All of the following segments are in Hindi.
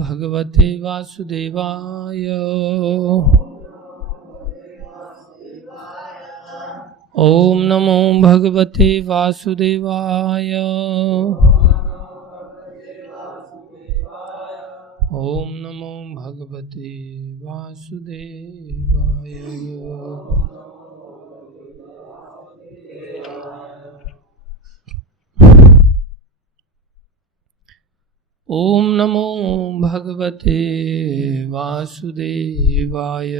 भगवते वासुदेवाय। ओम नमो भगवते वासुदेवाय। ओम नमो भगवते वासुदेवाय। ओम नमो भगवते वासुदेवाय।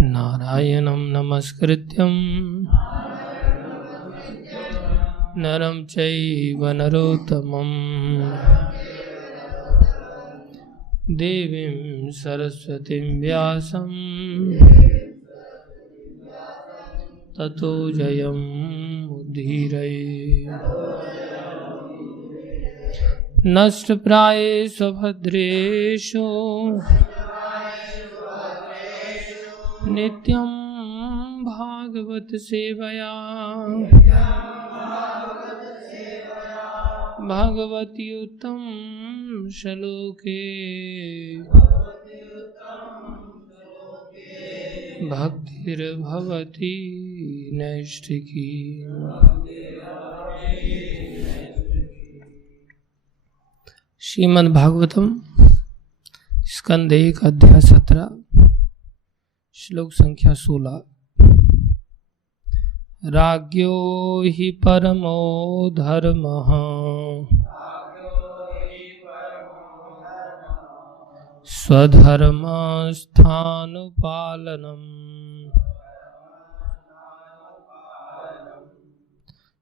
नारायणं नमस्कृत्यं नरं चैव नरोत्तमं देवीं सरस्वतीं व्यासं ततो जयमुदीरये। नष्टप्रायेषु भद्रेषु नित्यं भागवत सेवया भगवती उत्तम श्लोके भक्तिर्भवति नैष्ठिकी। श्रीमद् भागवतम स्कंद 1 अध्याय 17 श्लोक संख्या 16। राज्ञो हि परमो धर्मः स्वधर्मस्थानुपालनम्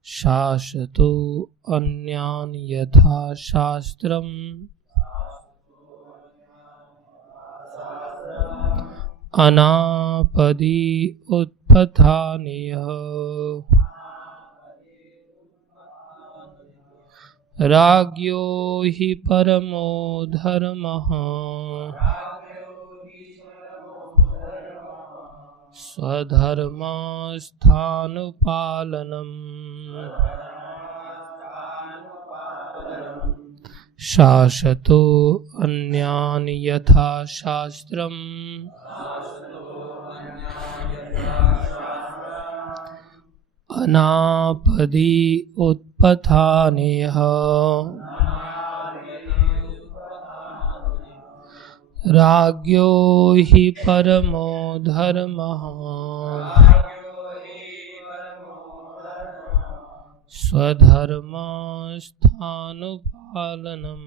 शाश्वतो अन्यान् यथा शास्त्रम् अनापदि उत्पथानीयः। राज्ञो हि परमो धर्मः स्वधर्मस्थानुपालनम् शाश्वतो अन्यान् यथा शास्त्रम् अनापदि उत्पथानीयः। राज्ञो हि परमो धर्मः स्वधर्मस्थानुपालनम्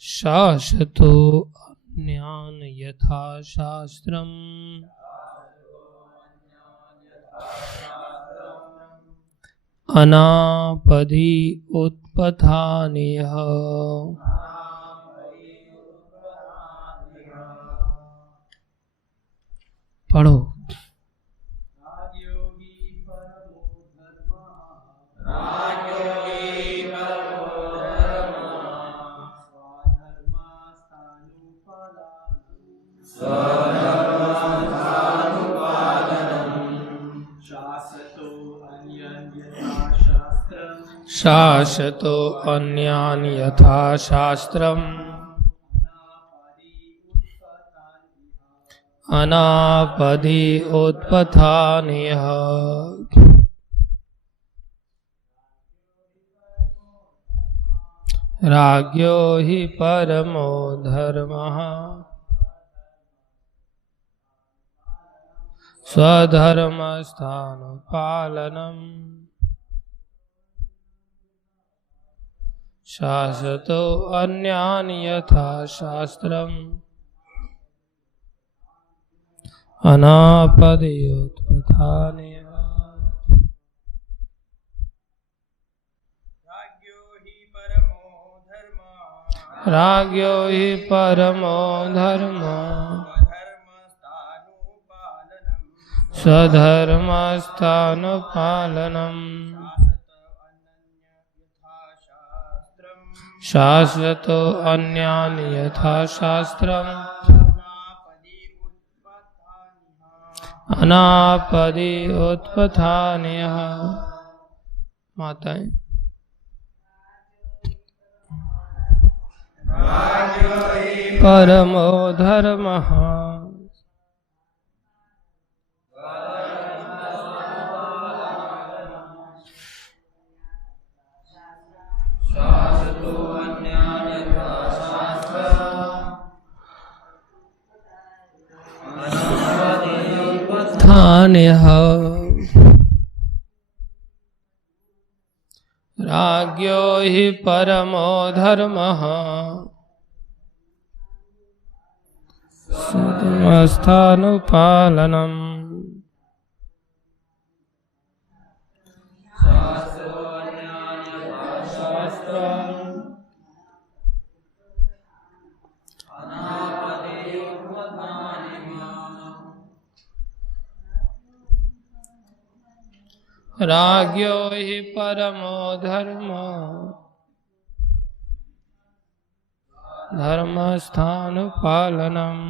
शाश्वतो अन्यान् यथा शास्त्रम् अनापदि उत्पथानीयः। पढ़ो। शाश्वतो अन्यान् यथा शास्त्रम् अनापदि उत्पथानीयः। राज्ञो हि परमो धर्मः स्वधर्मस्थानुपालनम् शाश्वतो अन्यान् यथा शास्त्रम् अनापदि उत्पथानीयः। राज्ञो हि परमो धर्मः स्वधर्मस्थानुपालनम् शाश्वतो अन्यान् यथा शास्त्रम् अनापदि उत्पथान्यः। माताएं परमो धर्मः स्थान्यः। राज्ञो हि परमो धर्मः स्थानुपालनम्। राज्ञो हि परमो धर्मस्थानुपालनम्।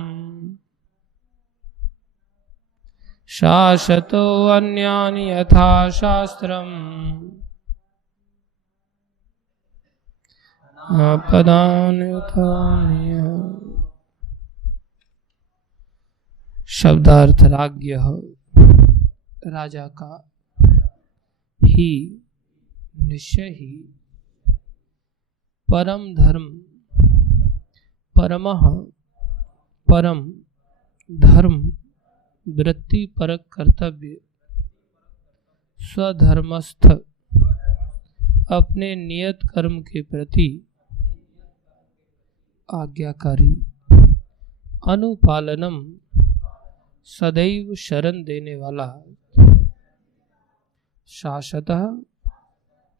शाश्वतो अन्यानि यथा शास्त्रम् आपदानि यथान्यः। शब्दार्थ राज्ञ राजा का ही निश्चय ही परम धर्म परमः परम धर्म वृत्ति परक कर्तव्य स्वधर्मस्थ अपने नियत कर्म के प्रति आज्ञाकारी अनुपालनम सदैव शरण देने वाला शाश्वतः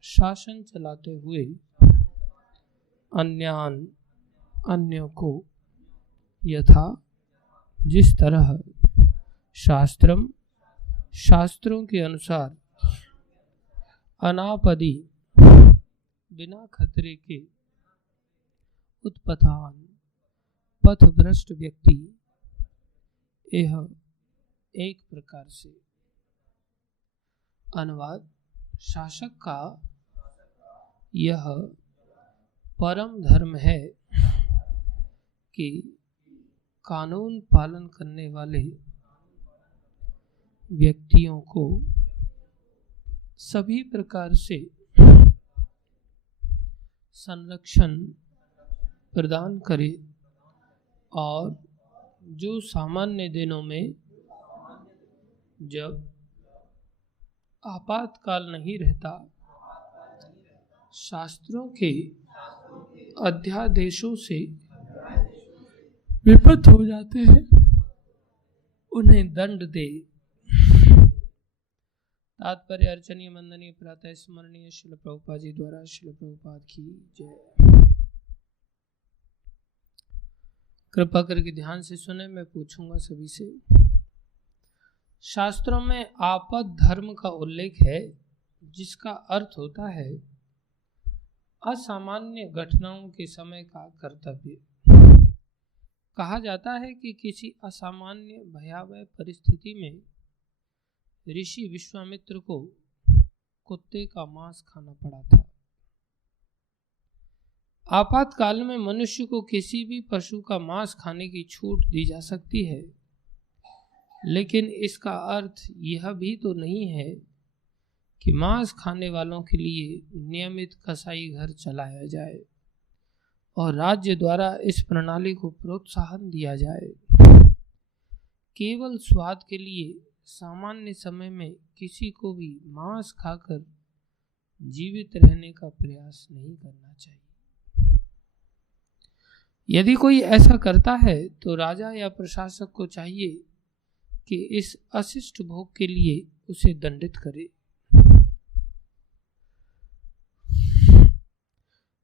शासन चलाते हुए अन्यों को यथा जिस तरह शास्त्रों के अनुसार अनापदि बिना खतरे के उत्पथान पथभ्रष्ट व्यक्ति यह एक प्रकार से अनुवाद शासक का यह परम धर्म है कि कानून पालन करने वाले व्यक्तियों को सभी प्रकार से संरक्षण प्रदान करे और जो सामान्य दिनों में जब आपातकाल नहीं रहता शास्त्रों के अध्यादेशों से विपत हो जाते हैं उन्हें दंड दे। तात्पर्य अर्चनीय मंदनीय प्रातः स्मरणीय श्रील प्रभुपाद जी द्वारा। श्रील प्रभुपाद की जय। कृपा करके ध्यान से सुने, मैं पूछूंगा सभी से। शास्त्रों में आपद धर्म का उल्लेख है जिसका अर्थ होता है असामान्य घटनाओं के समय का कर्तव्य। कहा जाता है कि किसी असामान्य भयावह परिस्थिति में ऋषि विश्वामित्र को कुत्ते का मांस खाना पड़ा था। आपातकाल में मनुष्य को किसी भी पशु का मांस खाने की छूट दी जा सकती है, लेकिन इसका अर्थ यह भी तो नहीं है कि मांस खाने वालों के लिए नियमित कसाई घर चलाया जाए और राज्य द्वारा इस प्रणाली को प्रोत्साहन दिया जाए। केवल स्वाद के लिए सामान्य समय में किसी को भी मांस खाकर जीवित रहने का प्रयास नहीं करना चाहिए। यदि कोई ऐसा करता है तो राजा या प्रशासक को चाहिए कि इस अशिष्ट भोग के लिए उसे दंडित करे।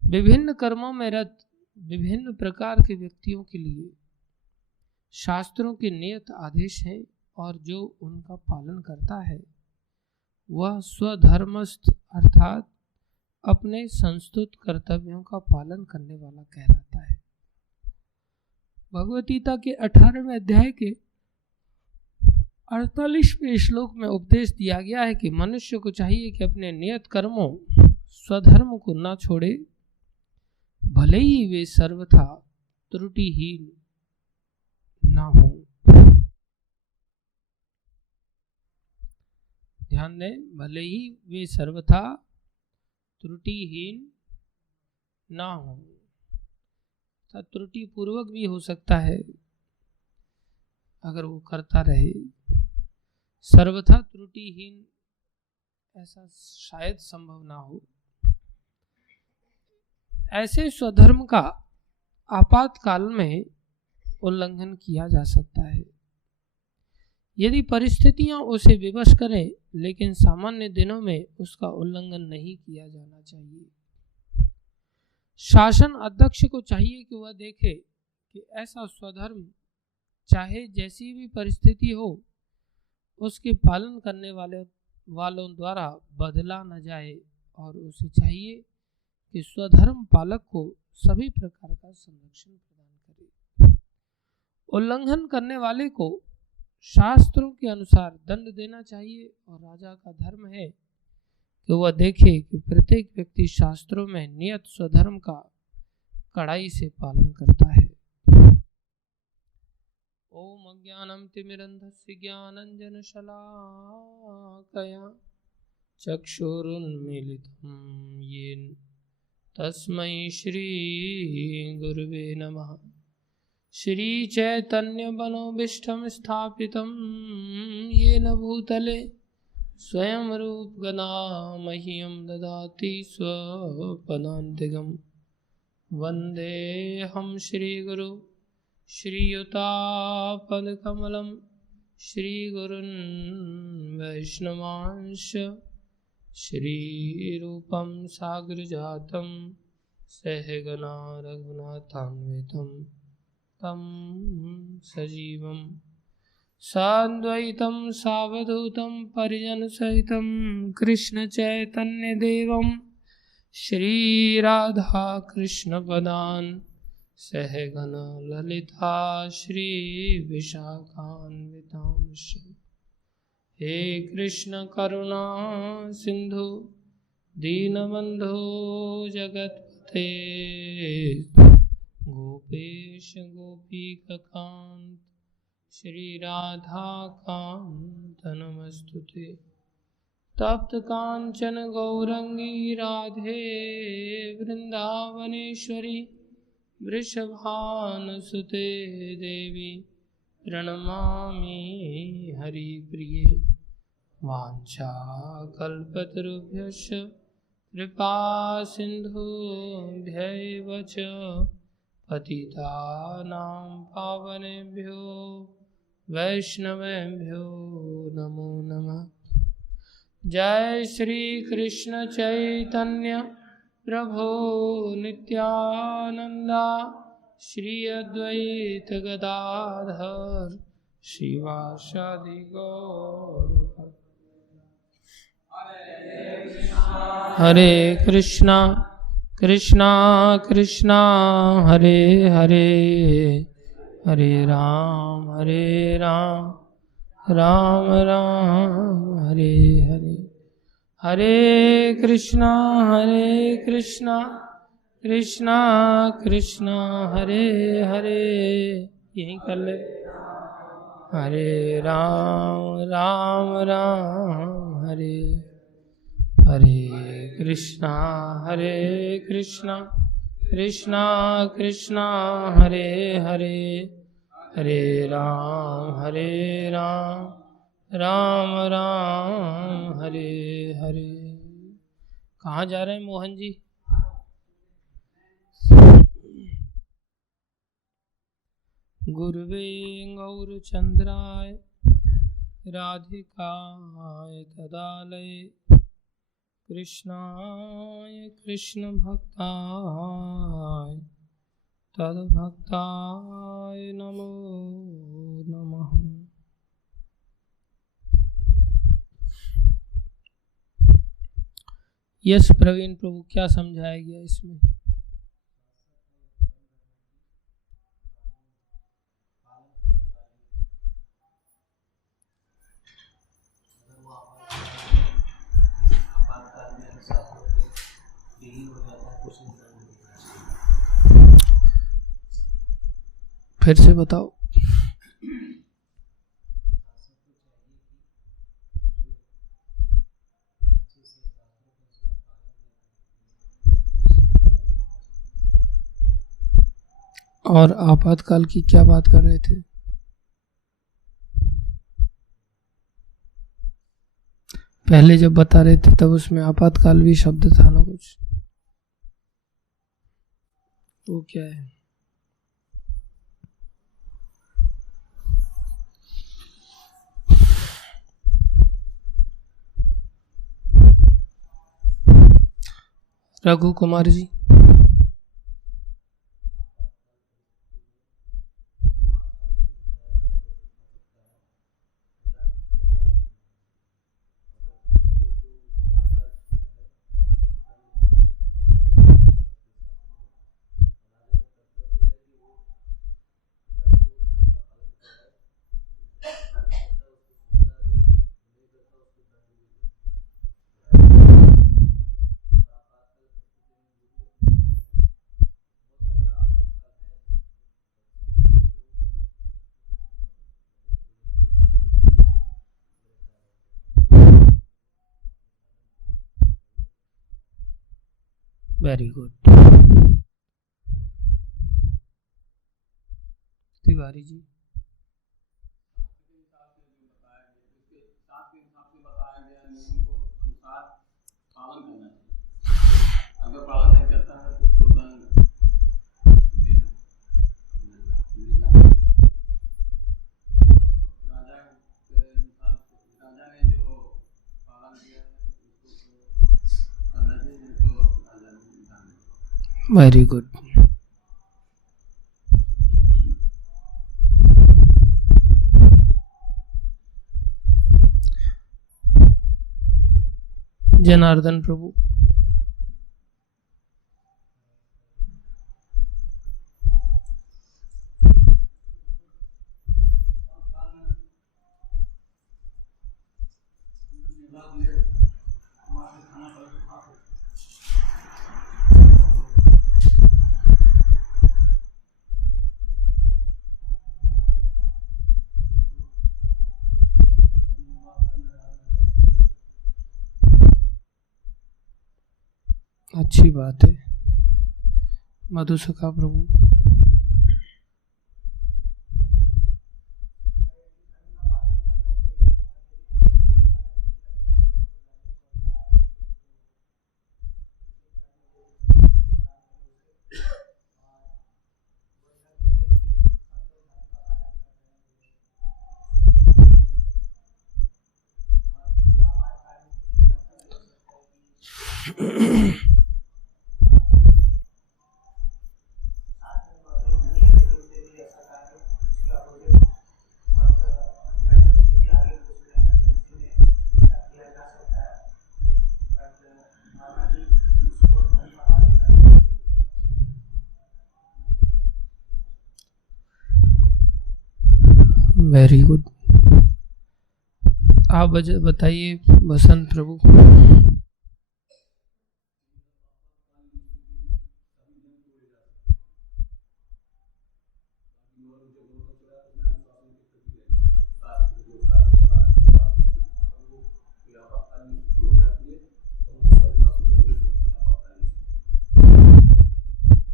विभिन्न कर्मों में रत विभिन्न प्रकार के व्यक्तियों के लिए शास्त्रों के नियत आदेश हैं और जो उनका पालन करता है वह स्वधर्मस्थ अर्थात अपने संस्तुत कर्तव्यों का पालन करने वाला कहलाता है। भगवद गीता के 18वें अध्याय के 48वें श्लोक में उपदेश दिया गया है कि मनुष्य को चाहिए कि अपने नियत कर्मों स्वधर्म को न छोड़े, भले ही वे सर्वथा त्रुटिहीन ना हो। ध्यान दें, भले ही वे सर्वथा त्रुटिहीन ना हो, त्रुटि पूर्वक भी हो सकता है अगर वो करता रहे। सर्वथा त्रुटिहीन ऐसा शायद संभव ना हो। ऐसे स्वधर्म का आपातकाल में उल्लंघन किया जा सकता है यदि परिस्थितियां उसे विवश करें, लेकिन सामान्य दिनों में उसका उल्लंघन नहीं किया जाना चाहिए। शासन अध्यक्ष को चाहिए कि वह देखे कि ऐसा स्वधर्म चाहे जैसी भी परिस्थिति हो उसके पालन करने वालों द्वारा बदला न जाए, और उसे चाहिए कि स्वधर्म पालक को सभी प्रकार का संरक्षण प्रदान करे। उल्लंघन करने वाले को शास्त्रों के अनुसार दंड देना चाहिए, और राजा का धर्म है कि वह देखे कि प्रत्येक व्यक्ति शास्त्रों में नियत स्वधर्म का कड़ाई से पालन करता है। ओम अज्ञानं तिमिरन्धस्य ज्ञानाञ्जनशलाकया चक्षुरुन्मीलितं येन तस्मै श्री गुरुवे नमः। श्री चैतन्य मनोभीष्टं स्थापितं येन भूतले स्वयं रूप गदा मह्यं ददाति स्वपदान्तिकम्। वन्देऽहं श्रीगुरु श्रीयुतापदकमलं श्रीगुरुन् वैष्णवांश श्रीरूपं साग्रजातं सहगना रघुनाथान्वितं तं सजीवं साद्वैतं सावधूतं परिजनसहितं कृष्णचैतन्यदेवं श्रीराधा कृष्णपदान् सहगना ललिता श्रीविशाखान्वितांश। हे कृष्ण करुणा सिंधु दीनबंधो जगत्पते गोपेश गोपीकांत श्रीराधाकांत नमस्तुते। तप्त कांचन गौरंगी राधे वृंदावनेश्वरी वृषभानुसुते देवी प्रणमामि हरिप्रिये। वाञ्छाकल्पतरुभ्यश्च कृपा सिन्धुभ्यैव च पतितानां पावनेभ्यो वैष्णवेभ्यो नमो नमः। जय श्री कृष्ण चैतन्य प्रभो नित्यानंदा श्री अद्वैत गदाधर श्रीवासादि गौर। हरे कृष्णा कृष्णा कृष्णा हरे हरे, हरे राम राम राम हरे हरे। हरे कृष्णा कृष्णा कृष्णा हरे हरे, यहीं कर ले। हरे राम राम हरे हरे। कृष्णा कृष्णा कृष्णा हरे हरे, हरे राम राम हरे हरे। कहाँ जा रहे हैं मोहन जी? गुरुवे गौरचंद्राय राधिकाय तदालये कृष्णाय कृष्ण भक्ताय तद्भक्ताय नमो नमः। यस प्रवीण प्रभु, क्या समझाया गया इसमें? फिर से बताओ। और आपातकाल की क्या बात कर रहे थे? पहले जब बता रहे थे तब उसमें आपातकाल भी शब्द था ना कुछ, वो क्या है? रघु कुमार जी। Very good. तिवारी जी। अगर पालन नहीं करता है तो उसको दंड देना। राजा ने जो पालन किया है उसको राजा ने। Very good. जनार्दन प्रभु। अच्छी बात है। मधुसखा प्रभु। Very good. आप बताइए Basant Prabhu.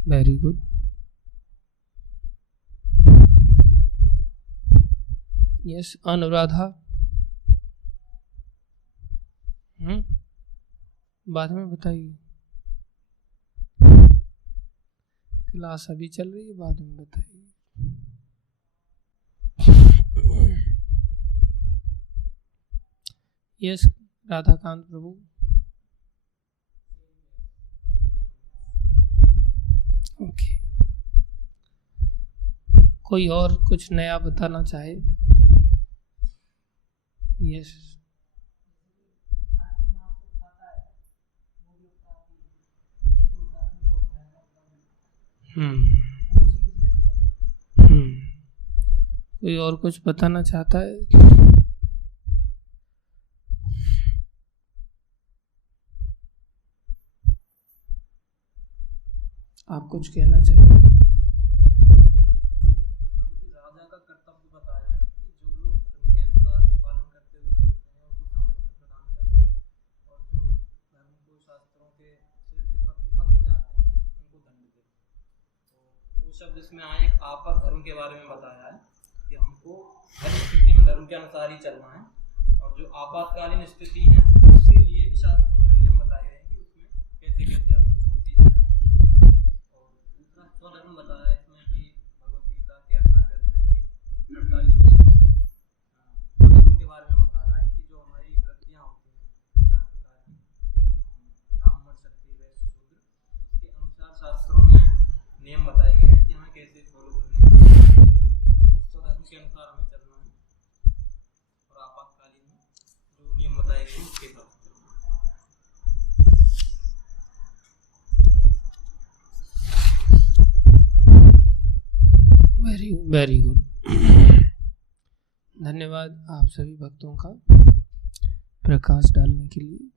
Very good. Yes Anuradha. बाद में बताइए, क्लास अभी चल रही है, बाद में बताइए। यस राधाकांत प्रभु। ओके। कोई और कुछ नया बताना चाहे? यस। कोई और कुछ बताना चाहता है? आप कुछ कहना चाहें? वो शब्द इसमें आए एक आपद धर्म के बारे में बताया है कि हमको हर स्थिति में धर्म के अनुसार ही चलना है, और जो आपातकालीन स्थिति है उसके लिए भी शास्त्रों में नियम बताए गए हैं कि उसमें कैसे कैसे आपको छूट दी जाए। और दूसरा स्वधर्म बताया है इसमें कि भगवद गीता के 18वें अध्याय के 48वें श्लोक में स्वधर्म के बारे में बताया है कि जो हमारी वृत्तियाँ होती हैं 4 प्रकार की, ब्राह्मण, क्षत्रिय, वैश्य, शूद्र, उसके अनुसार शास्त्रों में नियम बताए गए हैं कि हमें कैसे फॉलो करने हैं, उस स्वधर्म के अनुसार हमें चलना है, और आपातकालीन में जो नियम बताए गए हैं उसके साथ चलना है। Very good. धन्यवाद आप सभी भक्तों का प्रकाश डालने के लिए।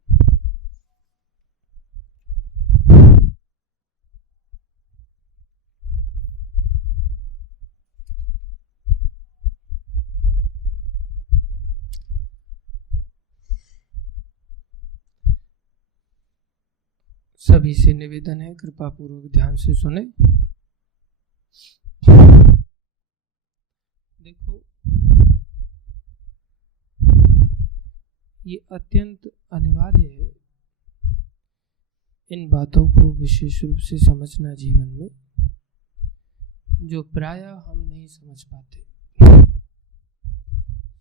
सभी से निवेदन है कृपा पूर्वक ध्यान से सुने। देखो, ये अत्यंत अनिवार्य है इन बातों को विशेष रूप से समझना जीवन में, जो प्रायः हम नहीं समझ पाते।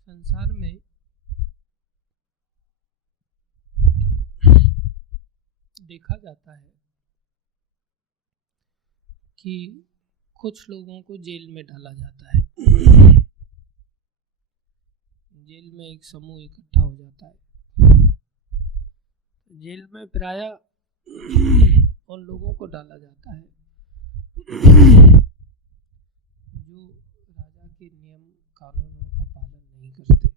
संसार में देखा जाता है कि कुछ लोगों को जेल में डाला जाता है। जेल में एक समूह इकट्ठा हो जाता है। जेल में प्रायः उन लोगों को डाला जाता है जो राजा के नियम कानूनों का पालन नहीं करते,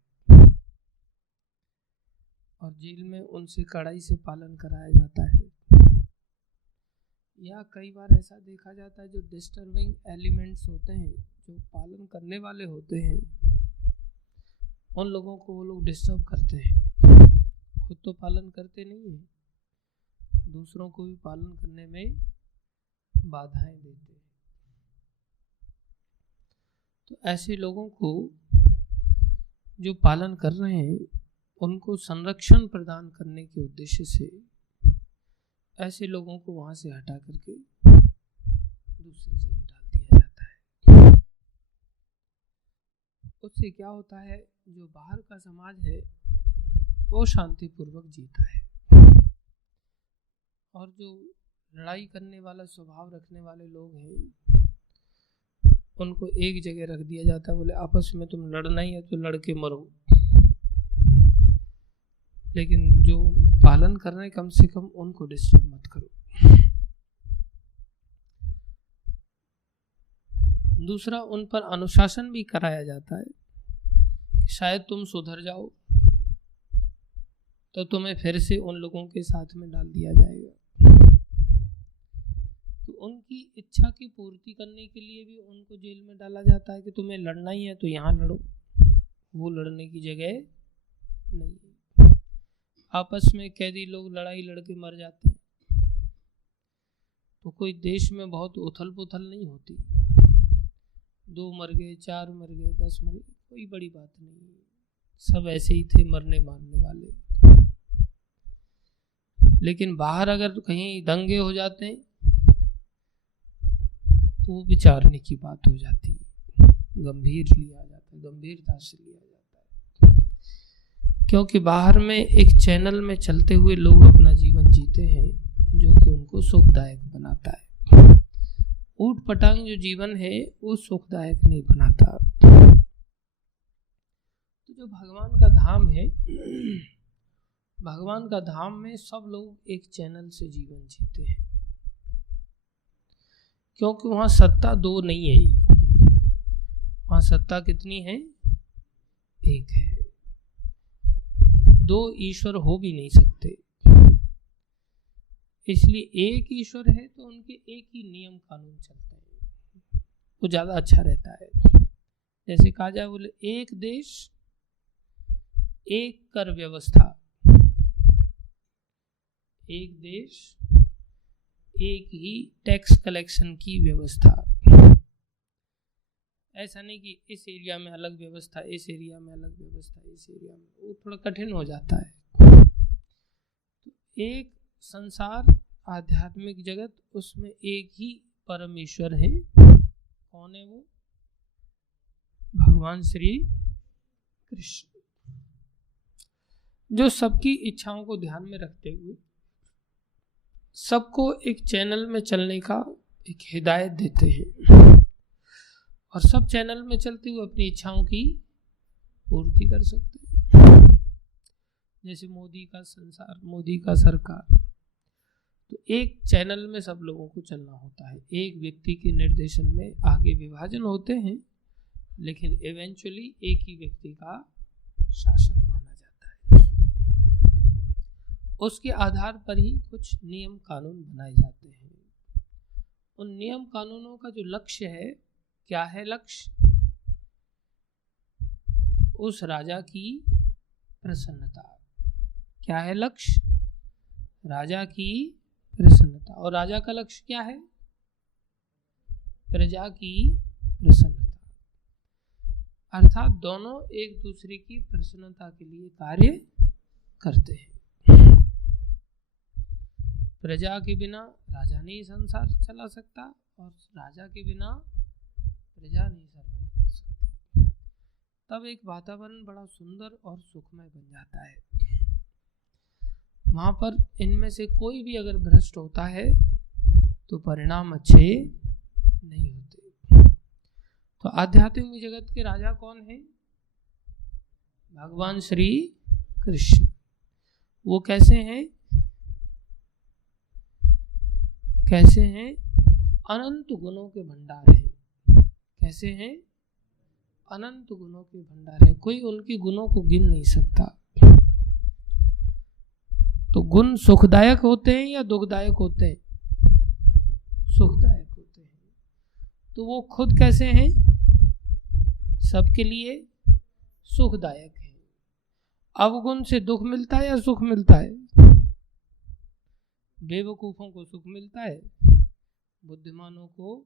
और जेल में उनसे कड़ाई से पालन कराया जाता है। या कई बार ऐसा देखा जाता है जो डिस्टर्बिंग एलिमेंट्स होते हैं, जो पालन करने वाले होते हैं, उन लोगों को वो लोग डिस्टर्ब करते हैं। खुद तो पालन करते नहीं हैं, दूसरों को भी पालन करने में बाधाएं देते हैं। तो ऐसे लोगों को जो पालन कर रहे हैं उनको संरक्षण प्रदान करने के उद्देश्य से ऐसे लोगों को वहां से हटा करके दूसरी जगह डाल दिया जाता है। उससे क्या होता है, जो बाहर का समाज है वो शांतिपूर्वक जीता है, और जो लड़ाई करने वाला स्वभाव रखने वाले लोग हैं उनको एक जगह रख दिया जाता है। बोले आपस में तुम लड़ना ही है तो लड़ के मरो, लेकिन जो पालन कर रहे हैं कम से कम उनको डिस्टर्ब मत करो। दूसरा, उन पर अनुशासन भी कराया जाता है कि शायद तुम सुधर जाओ तो तुम्हें फिर से उन लोगों के साथ में डाल दिया जाएगा। तो उनकी इच्छा की पूर्ति करने के लिए भी उनको जेल में डाला जाता है कि तुम्हें लड़ना ही है तो यहाँ लड़ो, वो लड़ने की जगह नहीं है। आपस में कैदी लोग लड़ाई लड़के मर जाते हैं तो कोई देश में बहुत उथल पुथल नहीं होती। 2 मर गए, 4 मर गए, 10 मर गए, कोई बड़ी बात नहीं है, सब ऐसे ही थे मरने मारने वाले। लेकिन बाहर अगर कहीं दंगे हो जाते हैं तो विचारने की बात हो जाती है, गंभीर लिया जाता है, गंभीरता से लिया जाता है। क्योंकि बाहर में एक चैनल में चलते हुए लोग अपना जीवन जीते हैं जो कि उनको सुखदायक बनाता है। ऊट पटांग जो जीवन है वो सुखदायक नहीं बनाता। तो जो भगवान का धाम है, भगवान का धाम में सब लोग एक चैनल से जीवन जीते हैं, क्योंकि वहां सत्ता 2 नहीं है, वहां सत्ता कितनी है? एक है। 2 ईश्वर हो भी नहीं सकते, इसलिए एक ईश्वर है तो उनके एक ही नियम कानून चलते हैं, वो ज्यादा अच्छा रहता है। जैसे कहा जाए, बोले एक देश एक कर व्यवस्था, एक देश एक ही टैक्स कलेक्शन की व्यवस्था। ऐसा नहीं कि इस एरिया में अलग व्यवस्था, इस एरिया में अलग व्यवस्था, इस एरिया में, वो थोड़ा कठिन हो जाता है। तो एक संसार, आध्यात्मिक जगत, उसमें एक ही परमेश्वर है। कौन है वो? भगवान श्री कृष्ण, जो सबकी इच्छाओं को ध्यान में रखते हुए सबको एक चैनल में चलने का एक हिदायत देते हैं, और सब चैनल में चलते हुए अपनी इच्छाओं की पूर्ति कर सकते हैं। जैसे मोदी का संसार, मोदी का सरकार, तो एक चैनल में सब लोगों को चलना होता है। एक व्यक्ति के निर्देशन में आगे विभाजन होते हैं, लेकिन इवेंचुअली एक ही व्यक्ति का शासन माना जाता है। उसके आधार पर ही कुछ नियम कानून बनाए जाते हैं। उन नियम कानूनों का जो लक्ष्य है, क्या है लक्ष्य? उस राजा की प्रसन्नता। क्या है लक्ष्य? राजा की प्रसन्नता। और राजा का लक्ष्य क्या है? प्रजा की प्रसन्नता। अर्थात दोनों एक दूसरे की प्रसन्नता के लिए कार्य करते हैं। प्रजा के बिना राजा नहीं संसार चला सकता, और राजा के बिना प्रजा नहीं सर्वाइव कर सकती। तब एक वातावरण बड़ा सुंदर और सुखमय बन जाता है। वहां पर इनमें से कोई भी अगर भ्रष्ट होता है तो परिणाम अच्छे नहीं होते। तो आध्यात्मिक जगत के राजा कौन है? भगवान श्री कृष्ण। वो कैसे हैं? कैसे हैं? अनंत गुणों के भंडार हैं। कैसे हैं? अनंत गुणों के भंडार हैं। कोई उनके गुणों को गिन नहीं सकता। तो गुण सुखदायक होते हैं या दुखदायक होते हैं? सुखदायक होते हैं। तो वो खुद कैसे हैं? सबके लिए सुखदायक है। अवगुण से दुख मिलता है या सुख मिलता है? बेवकूफों को सुख मिलता है, बुद्धिमानों को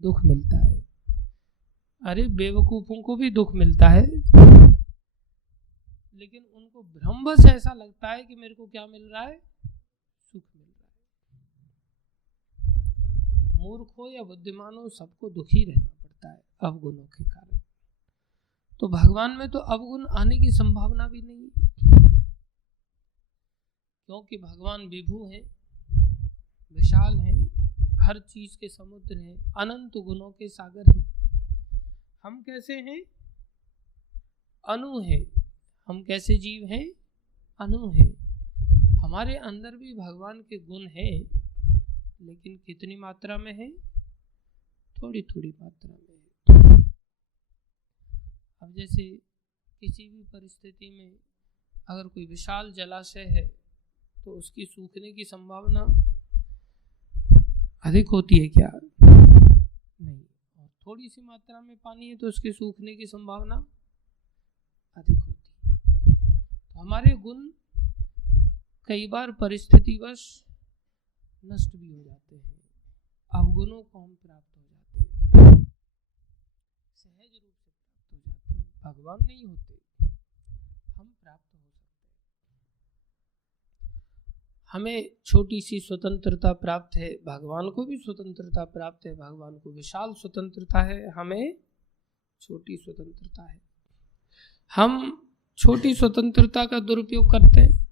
दुख मिलता है। अरे बेवकूफों को भी दुख मिलता है, लेकिन उनको भ्रमवश ऐसा लगता है कि मेरे को क्या मिल रहा है? सुख मिल रहा है। मूर्ख हो या बुद्धिमान हो, सबको दुखी रहना पड़ता है अवगुणों के कारण। तो भगवान में तो अवगुण आने की संभावना भी नहीं है, क्योंकि भगवान विभु हैं, विशाल हैं, हर चीज के समुद्र हैं, अनंत गुणों के सागर हैं। हम कैसे हैं? अणु हैं। हम कैसे जीव हैं? अणु हैं। हमारे अंदर भी भगवान के गुण हैं, लेकिन कितनी मात्रा में है? थोड़ी थोड़ी मात्रा में है। अब जैसे किसी भी परिस्थिति में अगर कोई विशाल जलाशय है तो उसकी सूखने की संभावना अधिक होती है क्या? नहीं। और थोड़ी सी मात्रा में पानी है तो उसके सूखने की संभावना अधिक होती है। तो हमारे गुण कई बार परिस्थितिवश नष्ट भी हो जाते हैं। अवगुणों को हम प्राप्त हो जाते हैं, सहज रूप से प्राप्त हो जाते हैं। भगवान नहीं होते, हम प्राप्त हो सकते हैं। हमें छोटी सी स्वतंत्रता प्राप्त है, भगवान को भी स्वतंत्रता प्राप्त है। भगवान को विशाल स्वतंत्रता है, हमें छोटी स्वतंत्रता है। हम छोटी स्वतंत्रता का दुरुपयोग करते हैं।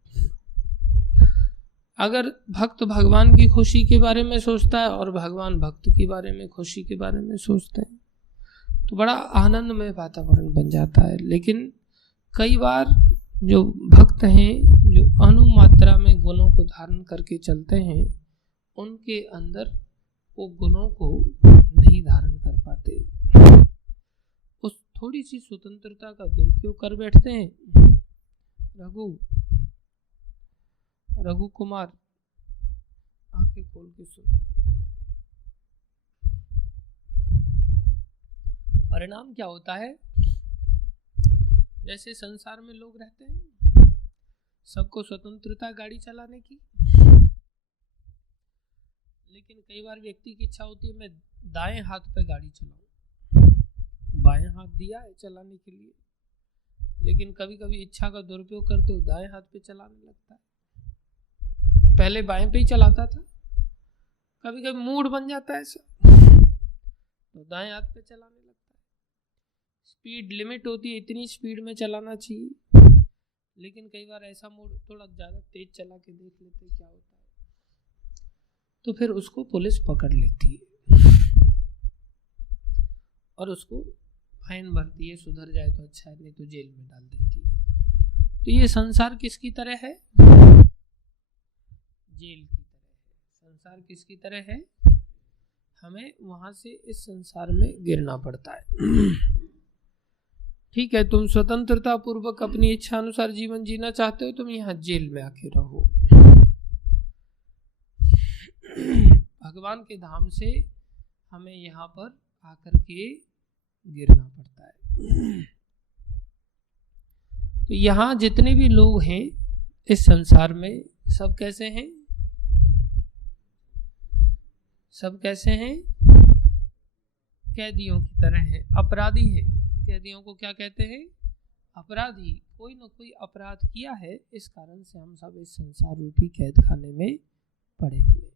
अगर भक्त भगवान की खुशी के बारे में सोचता है और भगवान भक्त के बारे में, खुशी के बारे में सोचते हैं, तो बड़ा आनंदमय वातावरण बन जाता है। लेकिन कई बार जो भक्त हैं, जो अनुमात्रा में गुणों को धारण करके चलते हैं, उनके अंदर वो गुणों को नहीं धारण कर पाते, उस थोड़ी सी स्वतंत्रता का दुरुपयोग कर बैठते हैं। रघु कुमार, आंखें खोल के सुनो। परिणाम क्या होता है? जैसे संसार में लोग रहते हैं, सबको स्वतंत्रता गाड़ी चलाने की, लेकिन कई बार व्यक्ति की इच्छा होती है मैं दाएं हाथ पे गाड़ी चलाऊं, बाएं हाथ दिया है चलाने के लिए, लेकिन कभी कभी इच्छा का दुरुपयोग करते हुए दाएं हाथ पे चलाने लगता है। पहले बाएं पे ही चलाता था, कभी कभी मूड बन जाता है ऐसा तो दाएं हाथ पे चलाने लगता है। स्पीड लिमिट होती है, इतनी स्पीड में चलाना चाहिए, लेकिन कई बार ऐसा मूड थोड़ा ज़्यादा तेज चला के देख लेते क्या होता है, तो फिर उसको पुलिस पकड़ लेती है और उसको फाइन भरती है, सुधर जाए तो अच्छा है, नहीं तो जेल में डाल देती है। तो ये संसार किसकी तरह है? जेल की तरह है। संसार किसकी तरह है? हमें वहां से इस संसार में गिरना पड़ता है। ठीक है, तुम स्वतंत्रता पूर्वक अपनी इच्छा अनुसार जीवन जीना चाहते हो, तुम यहाँ जेल में आके रहो। भगवान के धाम से हमें यहाँ पर आकर के गिरना पड़ता है। तो यहाँ जितने भी लोग हैं इस संसार में, सब कैसे हैं? सब कैसे हैं? कैदियों की तरह हैं, अपराधी हैं। कैदियों को क्या कहते हैं? अपराधी। कोई न कोई अपराध किया है, इस कारण से हम सब इस संसार रूपी कैद खाने में पड़े हुए।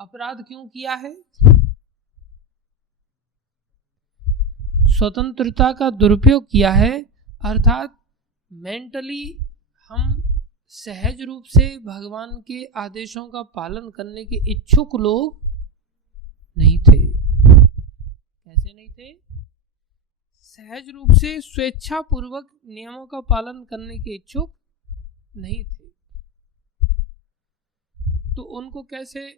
अपराध क्यों किया है? स्वतंत्रता का दुरुपयोग किया है, अर्थात मेंटली हम सहज रूप से भगवान के आदेशों का पालन करने के इच्छुक लोग नहीं थे। कैसे नहीं थे? सहज रूप से स्वेच्छा पूर्वक नियमों का पालन करने के इच्छुक नहीं थे। तो उनको कैसे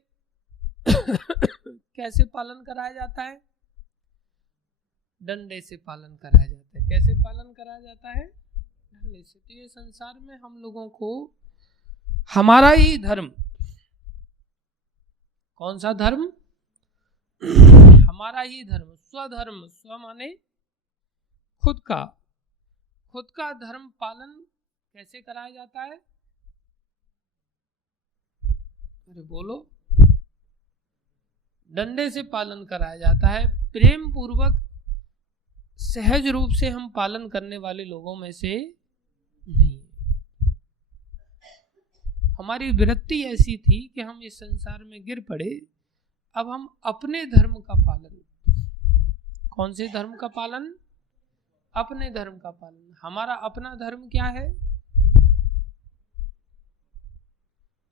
कैसे पालन कराया जाता है? डंडे से पालन कराया जाता है। कैसे पालन कराया जाता है? डंडे से। तो ये संसार में हम लोगों को हमारा ही धर्म, कौन सा धर्म? हमारा ही धर्म, स्वधर्म, स्व माने खुद का धर्म पालन कैसे कराया जाता है? अरे बोलो। डंडे से पालन कराया जाता है। प्रेम पूर्वक सहज रूप से हम पालन करने वाले लोगों में से नहीं। हमारी वृत्ति ऐसी थी कि हम इस संसार में गिर पड़े, अब हम अपने धर्म का पालन। कौन से धर्म का पालन? अपने धर्म का पालन। हमारा अपना धर्म क्या है?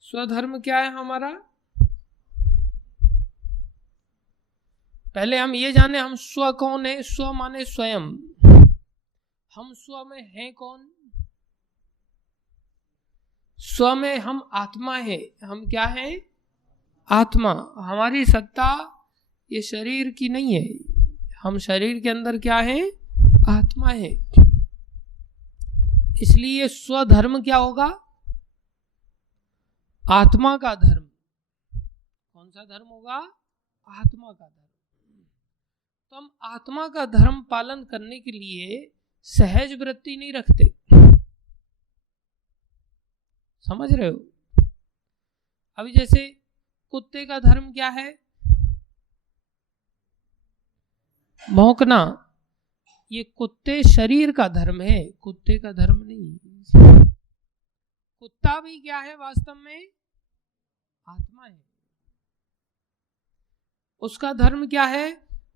स्वधर्म क्या है हमारा? पहले हम ये जाने हम स्व कौन है। स्व माने स्वयं। हम स्व में हैं कौन? स्व में हम आत्मा है। हम क्या है? आत्मा। हमारी सत्ता ये शरीर की नहीं है। हम शरीर के अंदर क्या है? आत्मा है। इसलिए स्वधर्म क्या होगा? आत्मा का धर्म। कौन सा धर्म होगा? आत्मा का धर्म। तो हम आत्मा का धर्म पालन करने के लिए सहज वृत्ति नहीं रखते। समझ रहे हो? अभी जैसे कुत्ते का धर्म क्या है? भौंकना। ये कुत्ते शरीर का धर्म है, कुत्ते का धर्म नहीं। कुत्ता भी क्या है वास्तव में? आत्मा है। उसका धर्म क्या है?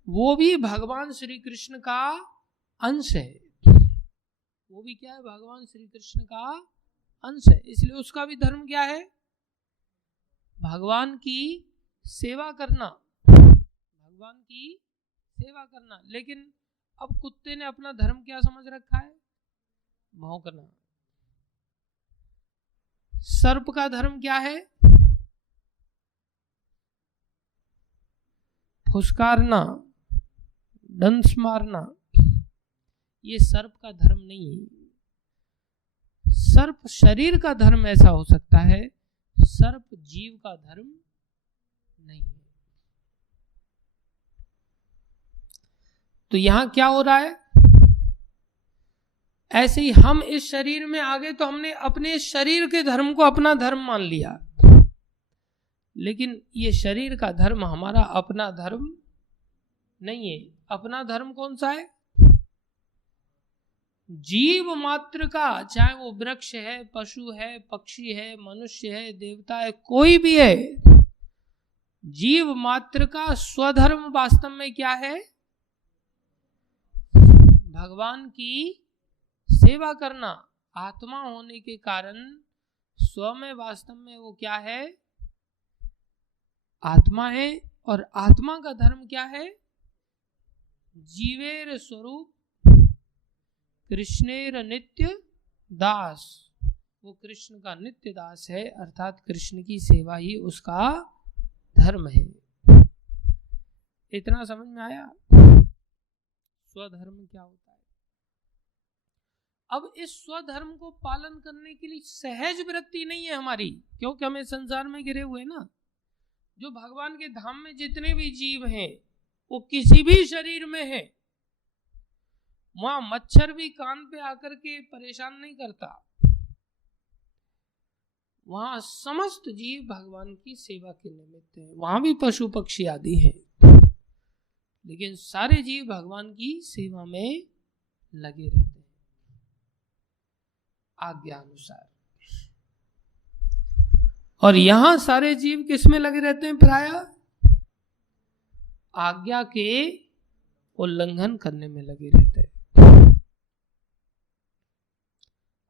वो भी भगवान श्री कृष्ण का अंश है। वो भी क्या है? भगवान श्री कृष्ण का अंश है। इसलिए उसका भी धर्म क्या है? भगवान की सेवा करना। भगवान की सेवा करना। लेकिन अब कुत्ते ने अपना धर्म क्या समझ रखा है? भौंकना। सर्प का धर्म क्या है? फुसकारना, डंस मारना। ये सर्प का धर्म नहीं है। सर्प शरीर का धर्म ऐसा हो सकता है, सर्प जीव का धर्म नहीं है। तो यहां क्या हो रहा है? ऐसे ही हम इस शरीर में आ गए तो हमने अपने शरीर के धर्म को अपना धर्म मान लिया, लेकिन ये शरीर का धर्म हमारा अपना धर्म नहीं है। अपना धर्म कौन सा है? जीव मात्र का, चाहे वो वृक्ष है, पशु है, पक्षी है, मनुष्य है, देवता है, कोई भी है, जीव मात्र का स्वधर्म वास्तव में क्या है? भगवान की सेवा करना। आत्मा होने के कारण स्व में वास्तव में वो क्या है? आत्मा है। और आत्मा का धर्म क्या है? जीवेर स्वरूप कृष्णेर नित्य दास। वो कृष्ण का नित्य दास है, अर्थात कृष्ण की सेवा ही उसका धर्म है। इतना समझ में आया स्वधर्म क्या होता है? अब इस स्वधर्म को पालन करने के लिए सहज वृत्ति नहीं है हमारी, क्योंकि हमें संसार में गिरे हुए ना। जो भगवान के धाम में जितने भी जीव हैं वो किसी भी शरीर में है, वहां मच्छर भी कान पे आकर के परेशान नहीं करता। वहां समस्त जीव भगवान की सेवा के निमित्त हैं। वहां भी पशु पक्षी आदि हैं, लेकिन सारे जीव भगवान की सेवा में लगे रहते हैं आज्ञा अनुसार। और यहां सारे जीव किस में लगे रहते हैं? प्रायः आज्ञा के उल्लंघन करने में लगे रहते हैं,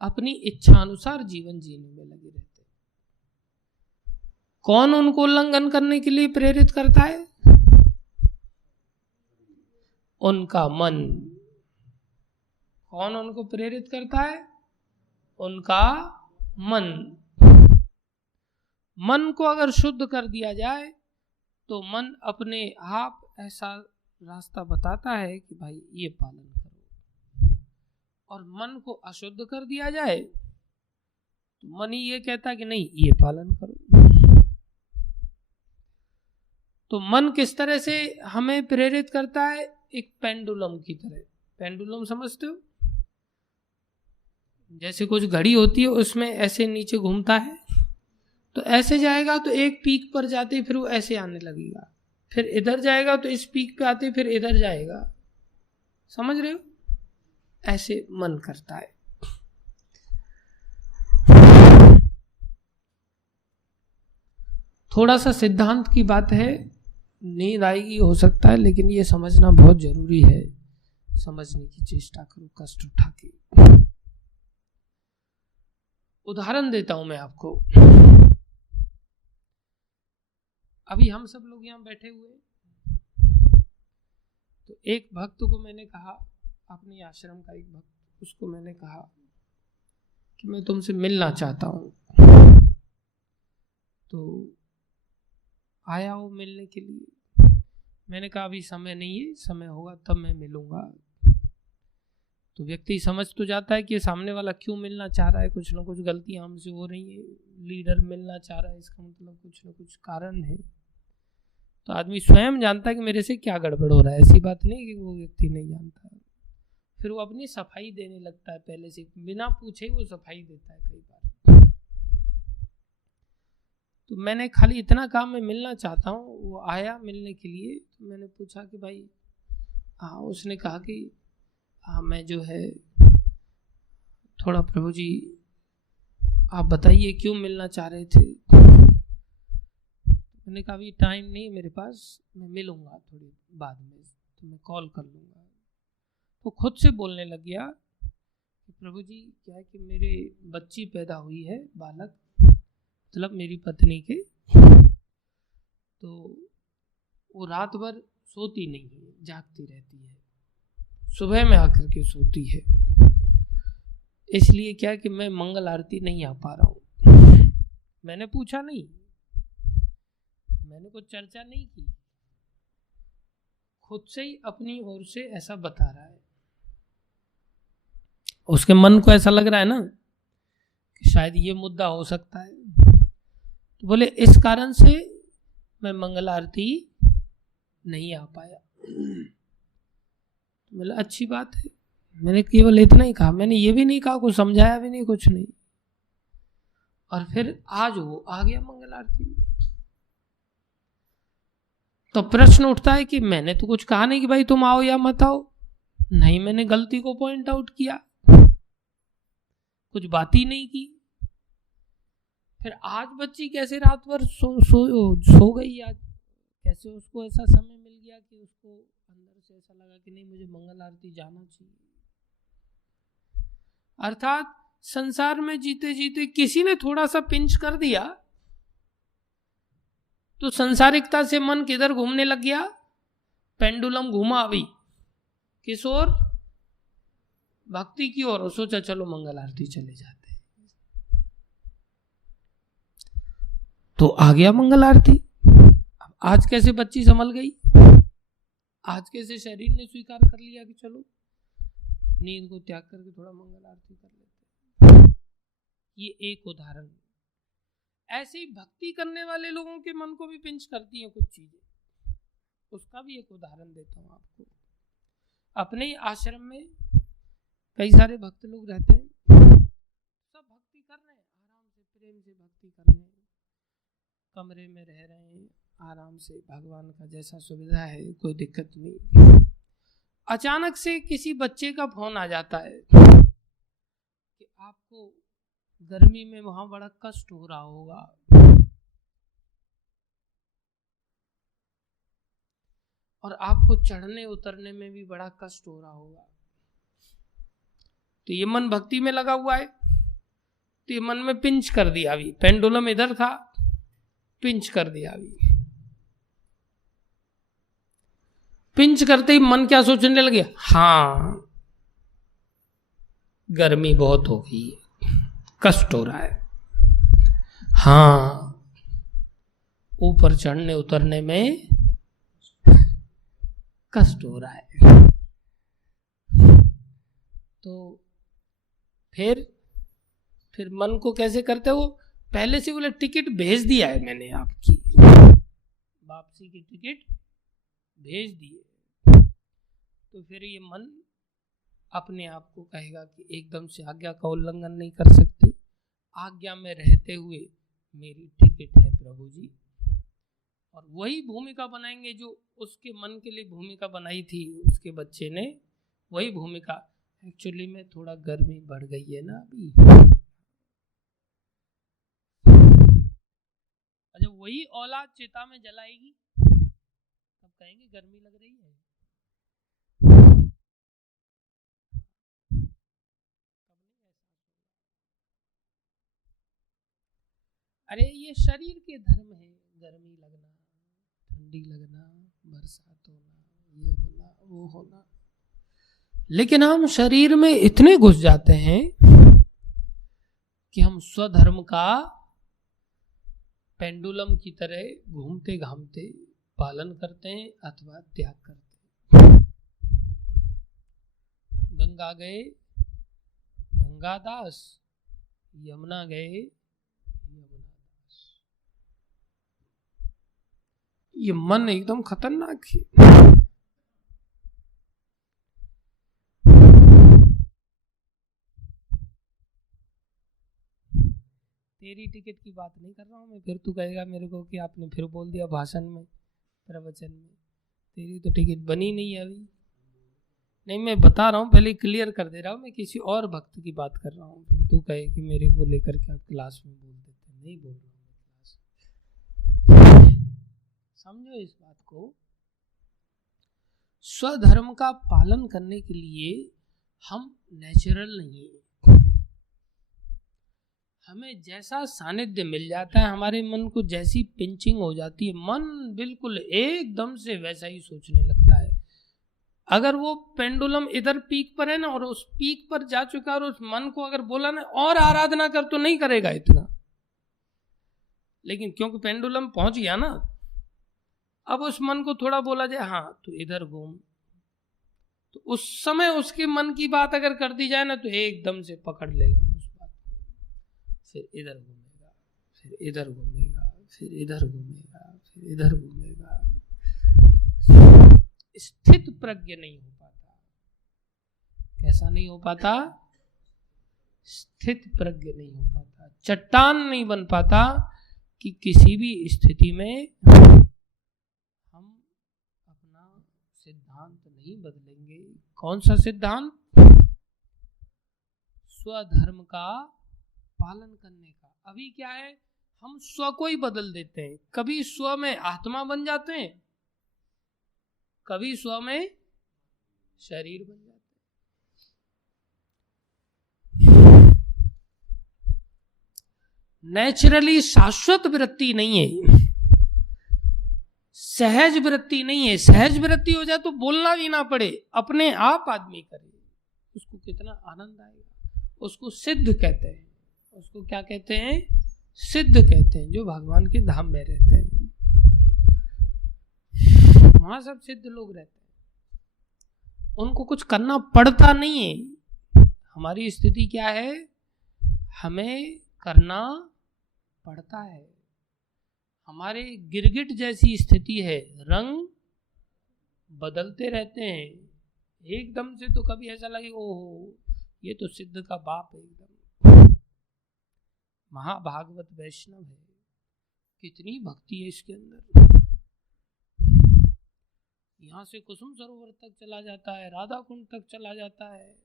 अपनी इच्छा अनुसार जीवन जीने में लगे रहते हैं। कौन उनको उल्लंघन करने के लिए प्रेरित करता है? उनका मन। कौन उनको प्रेरित करता है? उनका मन। मन को अगर शुद्ध कर दिया जाए तो मन अपने आप ऐसा रास्ता बताता है कि भाई ये पालन करो, और मन को अशुद्ध कर दिया जाए तो मन ही ये कहता है कि नहीं ये पालन करो। तो मन किस तरह से हमें प्रेरित करता है? एक पेंडुलम की तरह। पेंडुलम समझते हो? जैसे कुछ घड़ी होती है, उसमें ऐसे नीचे घूमता है, तो ऐसे जाएगा तो एक पीक पर जाते फिर वो ऐसे आने लगेगा, फिर इधर जाएगा तो इस पीक पे आते फिर इधर जाएगा। समझ रहे हो? ऐसे मन करता है। थोड़ा सा सिद्धांत की बात है, नींद आएगी हो सकता है, लेकिन ये समझना बहुत जरूरी है। समझने की चेष्टा करो कष्ट उठा के। उदाहरण देता हूं मैं आपको। अभी हम सब लोग यहाँ बैठे हुए, तो एक भक्त को मैंने कहा, अपने आश्रम का एक भक्त, उसको मैंने कहा कि मैं तुमसे मिलना चाहता हूँ। तो आया हो मिलने के लिए। मैंने कहा अभी समय नहीं है, समय होगा तब मैं मिलूंगा। तो व्यक्ति समझ तो जाता है कि सामने वाला क्यों मिलना चाह रहा है, कुछ ना कुछ गलतियां हमसे हो रही है, लीडर मिलना चाह रहा है, इसका मतलब कुछ ना कुछ कारण है। तो आदमी स्वयं जानता है कि मेरे से क्या गड़बड़ हो रहा है। ऐसी बात नहीं कि वो व्यक्ति नहीं जानता। फिर वो अपनी सफाई देने लगता है, पहले से बिना पूछे वो सफाई देता है कई बार। तो मैंने खाली इतना कहा मैं मिलना चाहता हूँ। वो आया मिलने के लिए, तो मैंने पूछा कि भाई हाँ। उसने कहा कि हाँ मैं जो है थोड़ा, प्रभु जी आप बताइए क्यों मिलना चाह रहे थे। मैंने कहा अभी टाइम नहीं मेरे पास, मैं मिलूंगा थोड़ी बाद में, तो मैं कॉल कर लूँगा। तो खुद से बोलने लग गया कि प्रभु जी क्या है कि मेरे बच्ची पैदा हुई है, बालक, मतलब मेरी पत्नी के। तो वो रात भर सोती नहीं है, जागती रहती है, सुबह में आकर के सोती है। इसलिए क्या कि मैं मंगल आरती नहीं आ पा रहा हूँ। मैंने पूछा नहीं, मैंने कुछ चर्चा नहीं की, खुद से ही अपनी ओर से ऐसा बता रहा है। उसके मन को ऐसा लग रहा है ना कि शायद ये मुद्दा हो सकता है। तो बोले इस कारण से मैं मंगल आरती नहीं आ पाया। बोले अच्छी बात है। मैंने केवल इतना ही कहा, मैंने ये भी नहीं कहा, कुछ समझाया भी नहीं, कुछ नहीं। और फिर आज वो आ गया मंगल आरती में। तो प्रश्न उठता है कि मैंने तो कुछ कहा नहीं कि भाई तुम आओ या मत आओ। नहीं, मैंने गलती को पॉइंट आउट किया। कुछ बात ही नहीं की। फिर आज बच्ची कैसे रात भर सो गई, आज कैसे उसको ऐसा समय मिल गया कि उसको अंदर से ऐसा लगा कि नहीं मुझे मंगल आरती जाना चाहिए। अर्थात संसार में जीते जीते किसी ने थोड़ा सा पिंच कर दिया तो संसारिकता से मन किधर घूमने लग गया, पेंडुलम घूमा अभी किस ओर, भक्ति की ओर। सोचा चलो मंगल आरती चले जाते, तो आ गया मंगल आरती। आज कैसे बच्ची संभल गई, आज कैसे शरीर ने स्वीकार कर लिया कि चलो नींद को त्याग करके थोड़ा मंगल आरती कर लेते हैं। ये एक उदाहरण। ऐसे ही भक्ति करने वाले लोगों के मन को भी पिंच करती हैं कुछ चीजें, उसका भी एक उदाहरण देता हूं आपको। अपने ही आश्रम में कई सारे भक्त लोग रहते हैं, सब भक्ति कर रहे हैं, आराम से प्रेम से भक्ति कर रहे हैं, कमरे में रह रहे हैं आराम से, भगवान का जैसा सुविधा है कोई दिक्कत नहीं। अचानक से किसी बच्चे का फोन आ जाता है कि आपको गर्मी में वहां बड़ा कष्ट हो रहा होगा, और आपको चढ़ने उतरने में भी बड़ा कष्ट हो रहा होगा। तो ये मन भक्ति में लगा हुआ है, तो ये मन में पिंच कर दिया, अभी पेंडुलम इधर था, पिंच कर दिया। अभी पिंच करते ही मन क्या सोचने लगे, हाँ गर्मी बहुत हो गई है, कष्ट हो रहा है, हाँ ऊपर चढ़ने उतरने में कष्ट हो रहा है। तो फिर मन को कैसे करते हो, पहले से बोले टिकट भेज दिया है मैंने, आपकी वापसी की टिकट भेज दिए। तो फिर ये मन अपने आप को कहेगा कि एकदम से आज्ञा का उल्लंघन नहीं कर सकते, आज्ञा में रहते हुए मेरी टिकट है प्रभु जी। और वही भूमिका बनाएंगे जो उसके मन के लिए भूमिका बनाई थी उसके बच्चे ने, वही भूमिका। एक्चुअली में थोड़ा गर्मी बढ़ गई है ना अभी, अच्छा वही औलाद चिता में जलाएगी तब कहेंगे गर्मी लग रही है। अरे ये शरीर के धर्म है, गर्मी लगना, ठंडी लगना, बरसात होना, ये होना वो होना, लेकिन हम शरीर में इतने घुस जाते हैं कि हम स्वधर्म का पेंडुलम की तरह घूमते घामते पालन करते हैं अथवा त्याग करते हैं। गंगा गए गंगादास, यमुना गए यमुनादास। ये मन एकदम खतरनाक है। तेरी टिकट की बात नहीं कर रहा हूं मैं, फिर तू कहेगा मेरे को कि आपने फिर बोल दिया भाषण में, प्रवचन में, तेरी तो टिकट बनी नहीं है अभी। नहीं, मैं बता रहा हूँ, पहले क्लियर कर दे रहा हूँ, मैं किसी और भक्त की बात कर रहा हूँ। फिर तू कहे कि मेरे को लेकर के आप क्लास में बोल देते, नहीं बोल रहा हूँ क्लास। समझो इस बात को, स्वधर्म का पालन करने के लिए हम नेचुरल नहीं है। हमें जैसा सानिध्य मिल जाता है, हमारे मन को जैसी पिंचिंग हो जाती है, मन बिल्कुल एकदम से वैसा ही सोचने लगता है। अगर वो पेंडुलम इधर पीक पर है ना, और उस पीक पर जा चुका, और उस मन को अगर बोला ना और आराधना कर, तो नहीं करेगा इतना। लेकिन क्योंकि पेंडुलम पहुंच गया ना, अब उस मन को थोड़ा बोला जाए हाँ तो इधर घूम, तो उस समय उसके मन की बात अगर कर दी जाए ना, तो एकदम से पकड़ लेगा उस बात को। फिर इधर घूमेगा, फिर इधर घूमेगा, फिर इधर घूमेगा, फिर इधर घूमेगा। स्थित प्रज्ञ नहीं हो पाता। कैसा नहीं हो पाता? स्थित प्रज्ञ नहीं हो पाता, चट्टान नहीं बन पाता कि किसी भी स्थिति में हम अपना सिद्धांत नहीं बदलेंगे। कौन सा सिद्धांत? स्वधर्म का पालन करने का। अभी क्या है, हम स्व को ही बदल देते हैं। कभी स्व में आत्मा बन जाते हैं, कभी स्व में शरीर बन जाते हैं। नेचुरली शाश्वत वृत्ति नहीं है, सहज वृत्ति नहीं है। सहज वृत्ति हो जाए तो बोलना भी ना पड़े, अपने आप आदमी करे, उसको कितना आनंद आएगा। उसको सिद्ध कहते हैं। उसको क्या कहते हैं? सिद्ध कहते हैं। जो भगवान के धाम में रहते हैं, वहां सब सिद्ध लोग रहते हैं, उनको कुछ करना पड़ता नहीं है। हमारी स्थिति क्या है, हमें करना पड़ता है। हमारे गिरगिट जैसी स्थिति है, रंग बदलते रहते हैं। एकदम से तो कभी ऐसा लगे ओहो ये तो सिद्ध का बाप है, एकदम महाभागवत वैष्णव है, कितनी भक्ति है इसके अंदर। यहाँ से कुसुम सरोवर तक चला जाता है, राधा कुंड तक चला जाता है।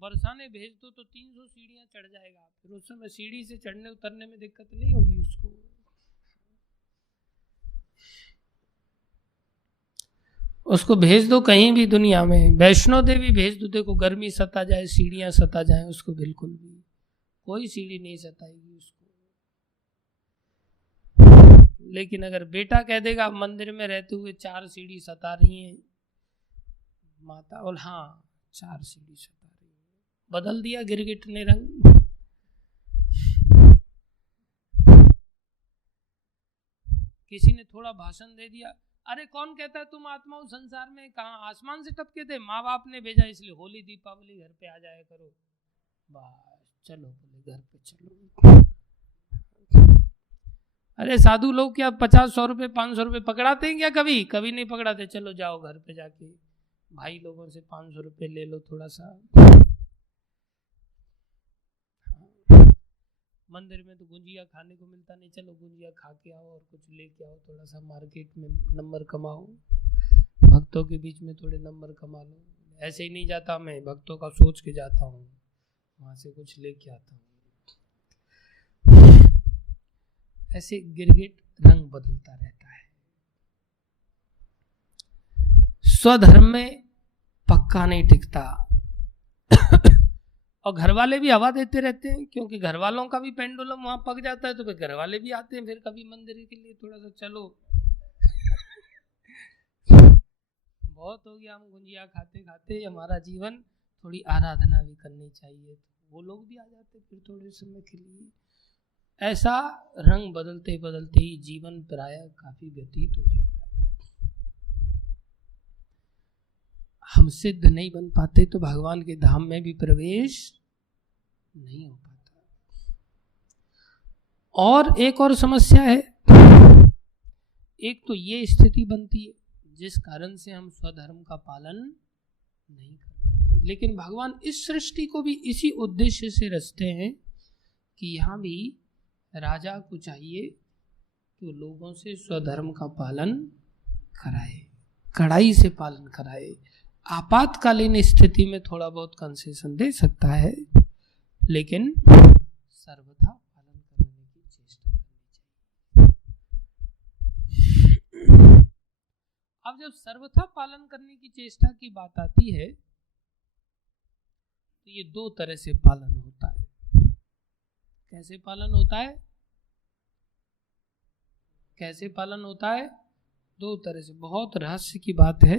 बरसाने भेज दो तो 300 सीढ़ियां चढ़ जाएगा, फिर उस समय सीढ़ी से चढ़ने उतरने में दिक्कत नहीं होगी उसको। उसको भेज दो कहीं भी दुनिया में, वैष्णो देवी भेज दो, देखो गर्मी सता जाए, सीढ़ियां सता जाए, उसको बिल्कुल भी कोई सीढ़ी नहीं सताएगी उसको। लेकिन अगर बेटा कह देगा मंदिर में रहते हुए 4 सीढ़ी सता रही हैं माता, और हाँ 4 सीढ़ी सता रही है, बदल दिया गिरगिट ने रंग। किसी ने थोड़ा भाषण दे दिया, अरे कौन कहता है तुम आत्मा हो संसार में, कहाँ आसमान से टपके थे, माँ बाप ने भेजा, इसलिए होली दीपावली घर पे आ जाया करो। बस चलो बोले घर पे चलो। अरे साधु लोग क्या 50-100 रुपए 500 रुपए पकड़ाते हैं क्या? कभी कभी नहीं पकड़ाते। चलो जाओ घर पे जाके भाई लोगों से 500 रुपए ले लो थोड़ा सा। मंदिर में तो गुंजिया खाने को मिलता नहीं, चलो गुंजिया खा के आओ और कुछ लेके आओ, थोड़ा सा मार्केट में नंबर कमाओ, भक्तों के बीच में थोड़े नंबर कमा लो। ऐसे ही नहीं जाता मैं, भक्तों का सोच के जाता हूँ, वहां से कुछ लेके आता हूँ। ऐसे गिरगिट रंग बदलता रहता है। स्वधर्म में पक्का नहीं टिकता। और घर वाले भी हवा देते रहते हैं, क्योंकि घर वालों का भी पेंडुलम वहां पक जाता है, तो फिर घर वाले भी आते हैं फिर कभी मंदिर के लिए थोड़ा सा चलो। बहुत हो गया हम गुंजिया खाते खाते, हमारा जीवन थोड़ी आराधना भी करनी चाहिए। वो लोग भी आ जाते फिर थोड़े समय के लिए। ऐसा रंग बदलते बदलते ही जीवन प्राय काफी व्यतीत हो जाता है। हम सिद्ध नहीं बन पाते तो भगवान के धाम में भी प्रवेश नहीं हो पाता। और एक और समस्या है, एक तो ये स्थिति बनती है जिस कारण से हम स्वधर्म का पालन नहीं कर पाते। लेकिन भगवान इस सृष्टि को भी इसी उद्देश्य से रचते हैं कि यहाँ भी राजा को चाहिए कि वो लोगों से स्वधर्म का पालन कराए, कड़ाई से पालन कराए। आपातकालीन स्थिति में थोड़ा बहुत कंसेशन दे सकता है, लेकिन सर्वथा पालन करने की चेष्टा करनी चाहिए। अब जब सर्वथा पालन करने की चेष्टा की बात आती है तो ये 2 तरह से पालन होता है। कैसे पालन होता है? कैसे पालन होता है? 2 तरह से। बहुत रहस्य की बात है,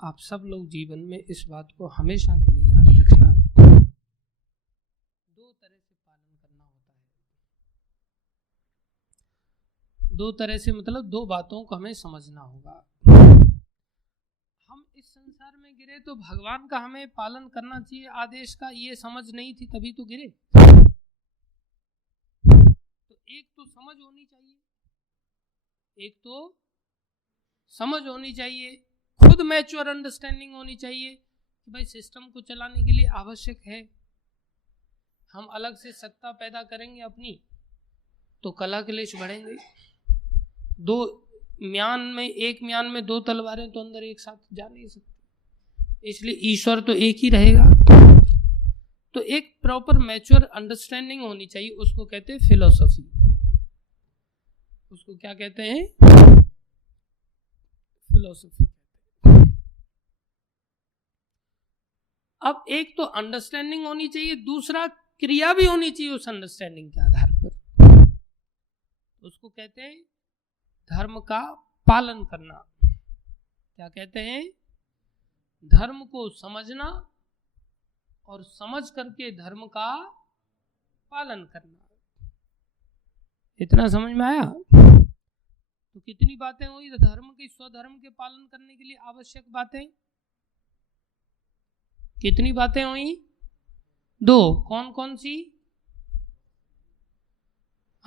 आप सब लोग जीवन में इस बात को हमेशा के लिए याद रखना। 2 तरह से पालन करना होता है। 2 तरह से मतलब 2 बातों को हमें समझना होगा। हम इस संसार में गिरे तो भगवान का हमें पालन करना चाहिए आदेश का, ये समझ नहीं थी तभी तो गिरे। तो एक तो समझ होनी चाहिए, एक तो समझ होनी चाहिए, खुद मैच्योर अंडरस्टैंडिंग होनी चाहिए कि भाई सिस्टम को चलाने के लिए आवश्यक है। हम अलग से सत्ता पैदा करेंगे अपनी तो कला क्लेश बढ़ेंगे। 2 म्यान में, एक म्यान में 2 तलवारें तो अंदर एक साथ जा नहीं सकती, इसलिए ईश्वर तो एक ही रहेगा। तो एक प्रॉपर मैच्योर अंडरस्टैंडिंग होनी चाहिए, उसको कहते हैं फिलोसफी। उसको क्या कहते हैं? फिलोसफी। अब एक तो अंडरस्टैंडिंग होनी चाहिए, दूसरा क्रिया भी होनी चाहिए उस अंडरस्टैंडिंग के आधार पर। उसको कहते हैं धर्म का पालन करना। क्या कहते हैं? धर्म को समझना और समझ करके धर्म का पालन करना। इतना समझ में आया? तो कितनी बातें हुई धर्म के, स्वधर्म के पालन करने के लिए आवश्यक बातें? कितनी बातें हुई? 2। कौन कौन सी?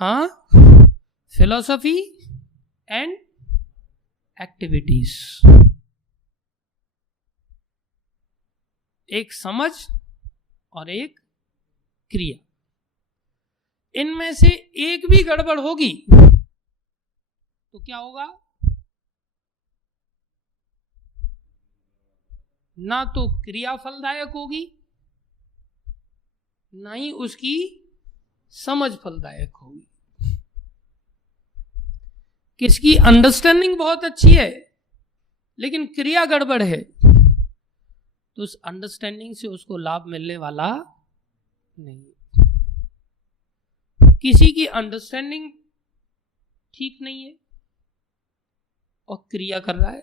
हाँ, फिलोसफी एंड एक्टिविटीज। एक समझ और एक क्रिया। इनमें से एक भी गड़बड़ होगी तो क्या होगा? ना तो क्रिया फलदायक होगी, ना ही उसकी समझ फलदायक होगी। किसकी अंडरस्टैंडिंग बहुत अच्छी है लेकिन क्रिया गड़बड़ है, तो उस अंडरस्टैंडिंग से उसको लाभ मिलने वाला नहीं। किसी की अंडरस्टैंडिंग ठीक नहीं है और क्रिया कर रहा है,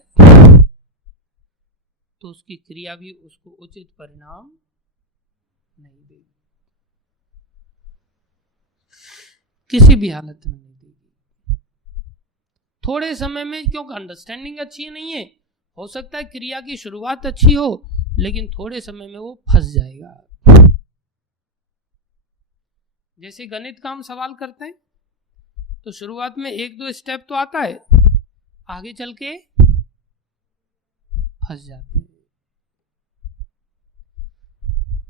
तो उसकी क्रिया भी उसको उचित परिणाम नहीं देगी, किसी भी हालत में नहीं देगी। थोड़े समय में, क्योंकि अंडरस्टैंडिंग अच्छी नहीं है, हो सकता है क्रिया की शुरुआत अच्छी हो लेकिन थोड़े समय में वो फंस जाएगा। जैसे गणित का हम सवाल करते हैं तो शुरुआत में 1-2 स्टेप तो आता है, आगे चल के फंस जाते हैं।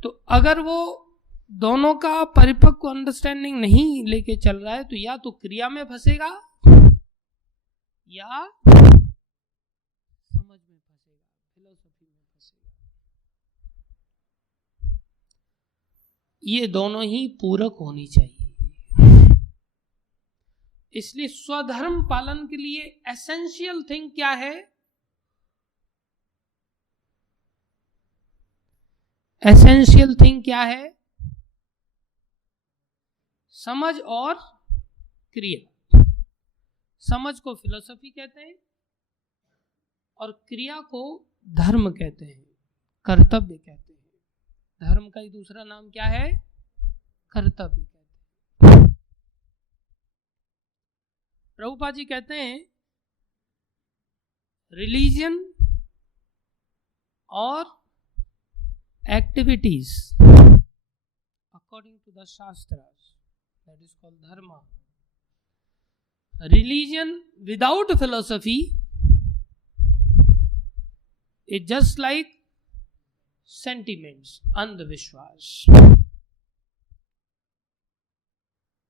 तो अगर वो दोनों का परिपक्व अंडरस्टैंडिंग नहीं लेके चल रहा है तो या तो क्रिया में फंसेगा या समझ में फंसेगा, फिलोसफी में फंसेगा। ये दोनों ही पूरक होनी चाहिए। इसलिए स्वधर्म पालन के लिए एसेंशियल थिंग क्या है? एसेंशियल थिंग क्या है? समझ और क्रिया। समझ को फिलोसफी कहते हैं और क्रिया को धर्म कहते हैं, कर्तव्य कहते हैं। धर्म का ही दूसरा नाम क्या है? कर्तव्य कहते हैं। प्रभुपाद जी कहते हैं रिलीजन और activities according to the shastras, that is called dharma. Religion without philosophy is just like sentiments, अंधविश्वास।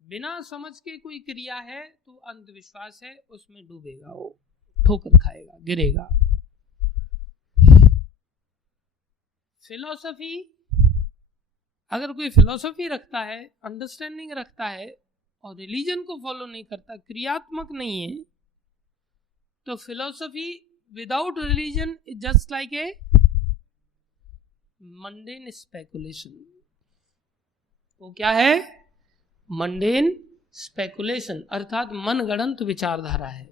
बिना समझ के कोई क्रिया है तो अंधविश्वास है, उसमें डूबेगा, वो ठोकर खाएगा, गिरेगा। फिलोसफी, अगर कोई फिलोसफी रखता है, अंडरस्टैंडिंग रखता है और रिलीजन को फॉलो नहीं करता, क्रियात्मक नहीं है, तो philosophy without religion is just like a mundane speculation. वो क्या है? मंडेन स्पेकुलेशन, अर्थात मनगढ़ंत विचारधारा है।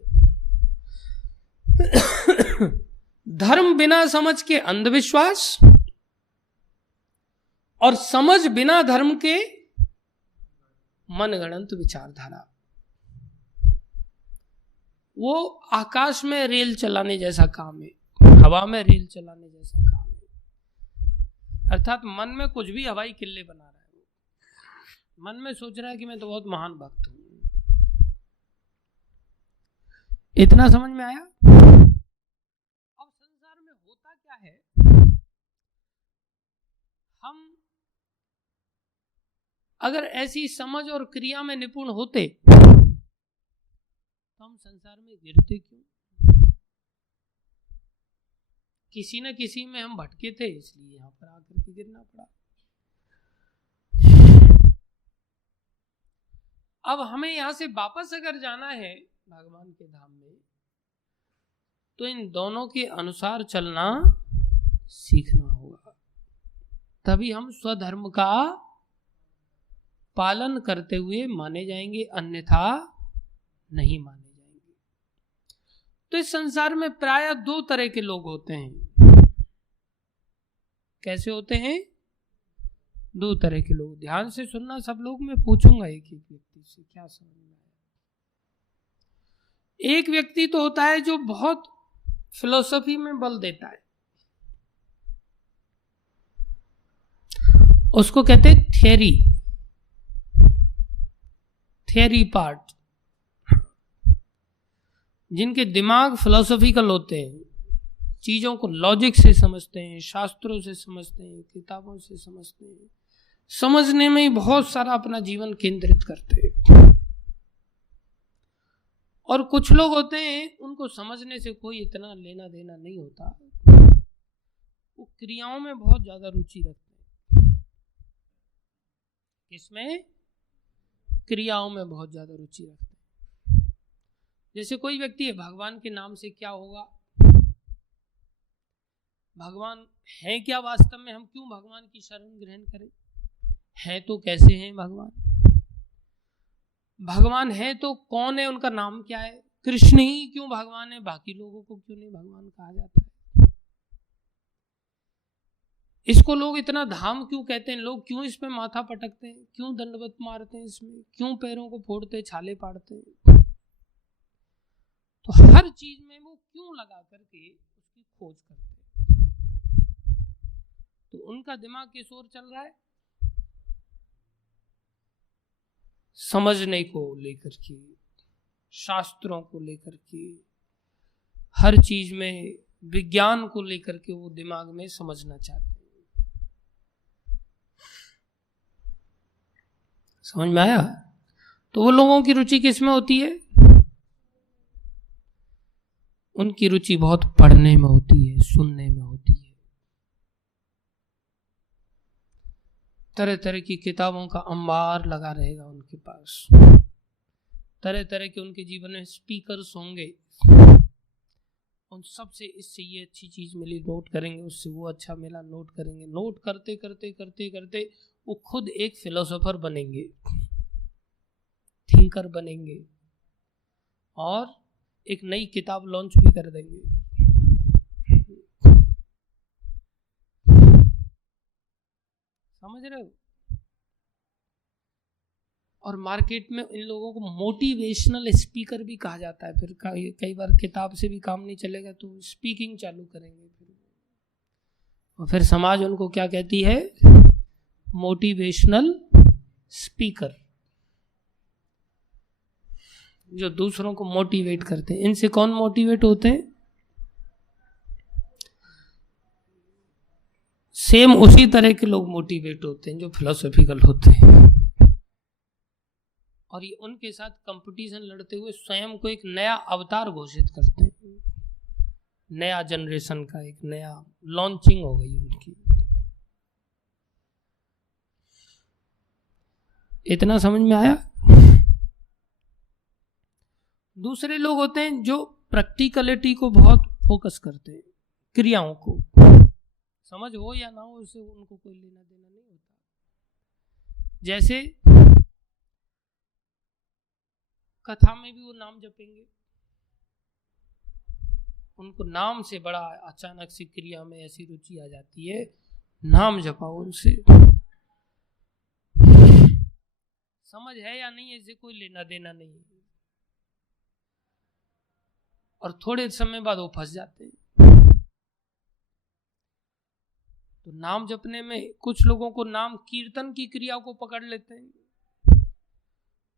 धर्म बिना समझ के अंधविश्वास और समझ बिना धर्म के मनगढ़ंत विचारधारा। वो आकाश में रेल चलाने जैसा काम है, हवा में रेल चलाने जैसा काम है। अर्थात मन में कुछ भी हवाई किल्ले बना रहा है, मन में सोच रहा है कि मैं तो बहुत महान भक्त हूं। इतना समझ में आया? अब संसार में होता क्या है, हम अगर ऐसी समझ और क्रिया में निपुण होते तो हम संसार में गिरते क्यों? किसी न किसी में हम भटके थे, इसलिए यहां पर आकर के गिरना पड़ा। अब हमें यहां से वापस अगर जाना है भगवान के धाम में, तो इन दोनों के अनुसार चलना सीखना होगा, तभी हम स्वधर्म का पालन करते हुए माने जाएंगे, अन्यथा नहीं माने जाएंगे। तो इस संसार में प्रायः दो तरह के लोग होते हैं। कैसे होते हैं? दो तरह के लोग। ध्यान से सुनना सब लोग, मैं पूछूंगा एक एक व्यक्ति से क्या समझ में आया। एक व्यक्ति तो होता है जो बहुत फिलॉसफी में बल देता है, उसको कहते हैं थियरी पार्ट। जिनके दिमाग फिलॉसफिकल होते हैं, चीजों को लॉजिक से समझते हैं, शास्त्रों से समझते हैं, किताबों से समझते हैं, समझने में ही बहुत सारा अपना जीवन केंद्रित करते हैं। और कुछ लोग होते हैं उनको समझने से कोई इतना लेना देना नहीं होता, वो क्रियाओं में बहुत ज्यादा रुचि रखते हैं। किसमें? क्रियाओं में बहुत ज्यादा रुचि रखते हैं। जैसे कोई व्यक्ति है, भगवान के नाम से क्या होगा, भगवान है क्या वास्तव में, हम क्यों भगवान की शरण ग्रहण करें, है तो कैसे हैं भगवान, भगवान है तो कौन है, उनका नाम क्या है, कृष्ण ही क्यों भगवान है, बाकी लोगों को क्यों नहीं भगवान कहा जाता है, इसको लोग इतना धाम क्यों कहते हैं, लोग क्यों इस पे माथा पटकते हैं, क्यों दंडवत मारते हैं इसमें, क्यों पैरों को फोड़ते छाले पाड़ते हैं। तो हर चीज में वो क्यों लगा करके उसकी खोज करते हैं। तो उनका दिमाग किस ओर चल रहा है? समझने को लेकर के, शास्त्रों को लेकर के, हर चीज में विज्ञान को लेकर के वो दिमाग में समझना चाहते हैं। समझ में आया? तो वो लोगों की रुचि किस में होती है? उनकी रुचि बहुत पढ़ने में होती है, सुनने में होती है। तरह तरह की किताबों का अंबार लगा रहेगा उनके पास, तरह तरह के उनके जीवन में स्पीकर्स होंगे, उन सब से इससे ये अच्छी चीज मिली नोट करेंगे, उससे वो अच्छा मिला नोट करेंगे, नोट करते करते करते करते वो खुद एक फिलोसोफर बनेंगे, थिंकर बनेंगे और एक नई किताब लॉन्च भी कर देंगे। समझ रहे हो? और मार्केट में इन लोगों को मोटिवेशनल स्पीकर भी कहा जाता है। फिर कई बार किताब से भी काम नहीं चलेगा तो स्पीकिंग चालू करेंगे फिर, और फिर समाज उनको क्या कहती है? मोटिवेशनल स्पीकर, जो दूसरों को मोटिवेट करते हैं। इनसे कौन मोटिवेट होते हैं? सेम उसी तरह के लोग मोटिवेट होते हैं जो फिलोसॉफिकल होते हैं, और ये उनके साथ कंपटीशन लड़ते हुए स्वयं को एक नया अवतार घोषित करते हैं। नया जनरेशन का एक नया लॉन्चिंग हो गई उनकी। इतना समझ में आया? दूसरे लोग होते हैं जो प्रैक्टिकलिटी को बहुत फोकस करते हैं, क्रियाओं को, समझ हो या ना हो उससे उनको कोई लेना देना नहीं होता। जैसे कथा में भी वो नाम जपेंगे, उनको नाम से बड़ा अचानक से क्रिया में ऐसी रुचि आ जाती है, नाम जपाओ उनसे, समझ है या नहीं ऐसे कोई लेना देना नहीं है, और थोड़े समय बाद वो फंस जाते हैं। तो नाम जपने में कुछ लोगों को नाम कीर्तन की क्रिया को पकड़ लेते हैं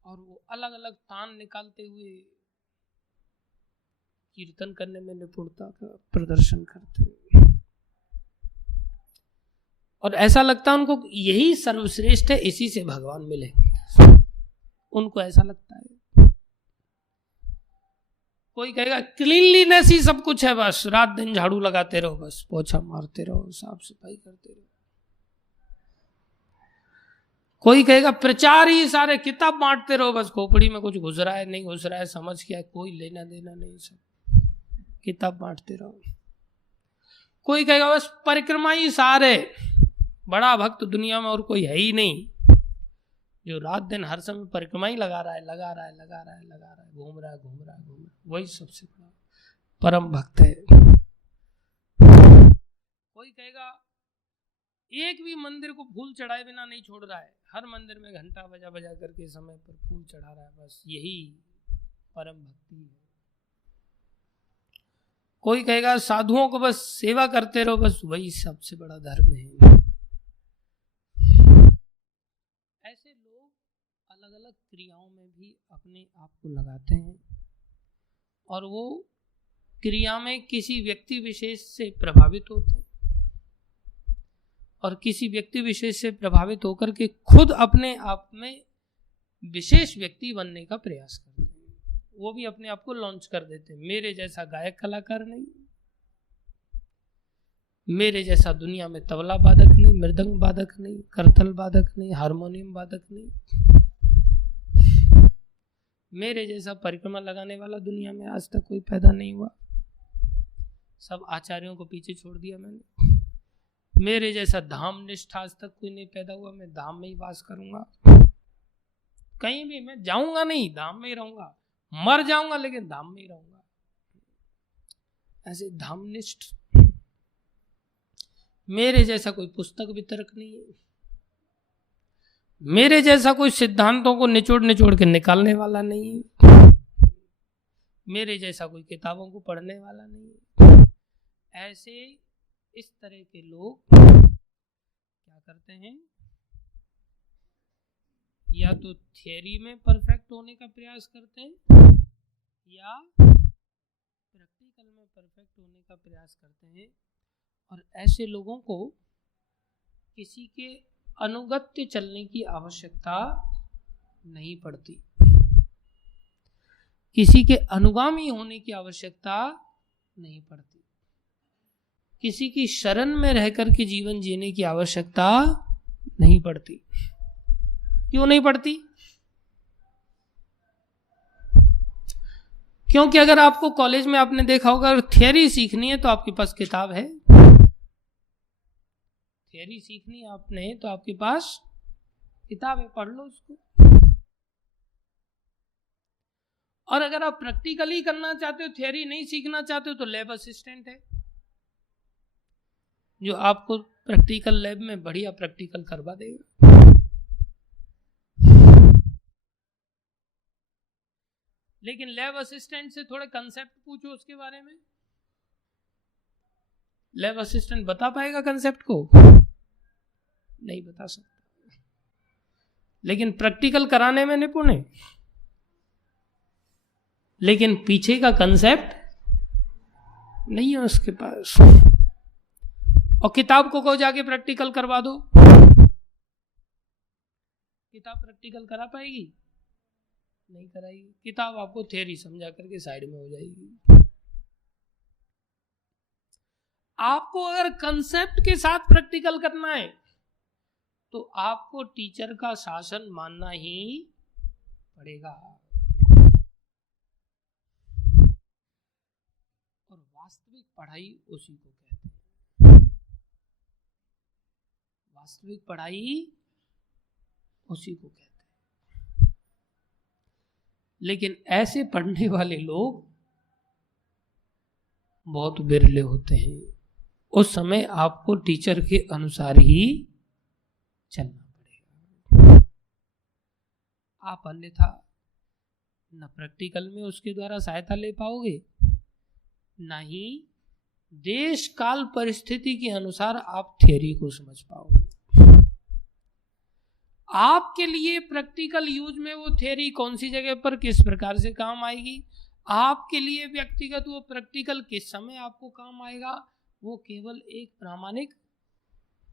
और वो अलग अलग तान निकालते हुए कीर्तन करने में निपुणता का प्रदर्शन करते हैं, और ऐसा लगता है उनको यही सर्वश्रेष्ठ है, इसी से भगवान मिलेंगे, उनको ऐसा लगता है। कोई कहेगा क्लीनलीनेस ही सब कुछ है, बस रात दिन झाड़ू लगाते रहो, बस पोछा मारते रहो, साफ सफाई करते रहो। कोई कहेगा प्रचार ही सारे, किताब बांटते रहो बस, खोपड़ी में कुछ घुस रहा है नहीं घुस रहा है समझ क्या, कोई लेना देना नहीं, सब किताब बांटते रहो। कोई कहेगा बस परिक्रमा ही सारे, बड़ा भक्त दुनिया में और कोई है ही नहीं, जो रात दिन हर समय परिक्रमा ही लगा रहा है, घूम रहा है, वही सबसे बड़ा परम भक्त है। कोई कहेगा एक भी मंदिर को फूल चढ़ाए बिना नहीं छोड़ रहा है, हर मंदिर में घंटा बजा बजा करके समय पर फूल चढ़ा रहा है, बस यही परम भक्ति है। कोई कहेगा साधुओं को बस सेवा करते रहो, बस वही सबसे बड़ा धर्म है। ऐसे लोग अलग अलग क्रियाओं में भी अपने आप को लगाते हैं और वो क्रिया में किसी व्यक्ति विशेष से प्रभावित होते हैं और किसी व्यक्ति विशेष से प्रभावित होकर के खुद अपने आप में विशेष व्यक्ति बनने का प्रयास करते हैं। वो भी अपने आप को लॉन्च कर देते हैं, मेरे जैसा गायक कलाकार नहीं, मेरे जैसा दुनिया में तबला वादक नहीं, मृदंग वादक नहीं, करतल वादक नहीं, हारमोनियम वादक नहीं, मेरे जैसा परिक्रमा लगाने वाला दुनिया में आज तक कोई पैदा नहीं हुआ, सब आचार्यों को पीछे छोड़ दिया मैंने। मेरे जैसा धाम निष्ठा आज तक कोई नहीं पैदा हुआ, मैं धाम में ही वास करूंगा, कहीं भी मैं जाऊंगा नहीं, धाम में ही रहूंगा, मर जाऊंगा लेकिन धाम में ही रहूंगा, ऐसे धामनिष्ठ। मेरे जैसा कोई पुस्तक वितरक नहीं है, मेरे जैसा कोई सिद्धांतों को निचोड़ के निकालने वाला नहीं है, मेरे जैसा कोई किताबों को पढ़ने वाला नहीं है। ऐसे इस तरह के लोग क्या करते हैं, या तो थियरी में परफेक्ट होने का प्रयास करते हैं या प्रैक्टिकल में परफेक्ट होने का प्रयास करते हैं, और ऐसे लोगों को किसी के अनुगत्य चलने की आवश्यकता नहीं पड़ती, किसी के अनुगामी होने की आवश्यकता नहीं पड़ती, किसी की शरण में रहकर के जीवन जीने की आवश्यकता नहीं पड़ती। क्यों नहीं पड़ती? क्योंकि अगर आपको कॉलेज में आपने देखा होगा अगर थियरी सीखनी है तो आपके पास किताब है, थियरी सीखनी है आपने तो आपके पास किताब है, पढ़ लो उसको। और अगर आप प्रैक्टिकली करना चाहते हो, थियरी नहीं सीखना चाहते हो, तो लैब असिस्टेंट है जो आपको प्रैक्टिकल लैब में बढ़िया प्रैक्टिकल करवा देगा। लेकिन लैब असिस्टेंट से थोड़े कंसेप्ट पूछो उसके बारे में, लैब असिस्टेंट बता पाएगा कंसेप्ट को? नहीं बता सकता। लेकिन प्रैक्टिकल कराने में निपुण है, लेकिन पीछे का कंसेप्ट नहीं है उसके पास। और किताब को जाके प्रैक्टिकल करवा दो, किताब प्रैक्टिकल करा पाएगी? नहीं कराएगी। किताब आपको थियरी समझा करके साइड में हो जाएगी। आपको अगर कंसेप्ट के साथ प्रैक्टिकल करना है तो आपको टीचर का शासन मानना ही पड़ेगा। और वास्तविक पढ़ाई उसी को कहते हैं, वास्तविक पढ़ाई उसी को कहते हैं। लेकिन ऐसे पढ़ने वाले लोग बहुत बिरले होते हैं। उस समय आपको टीचर के अनुसार ही चलना पड़ेगा। आप अन्यथा न प्रैक्टिकल में उसके द्वारा सहायता ले पाओगे, न ही देश काल परिस्थिति के अनुसार आप थियरी को समझ पाओगे। आपके लिए प्रैक्टिकल यूज में वो थियरी कौन सी जगह पर किस प्रकार से काम आएगी, आपके लिए व्यक्तिगत वो प्रैक्टिकल किस समय आपको काम आएगा, वो केवल एक प्रामाणिक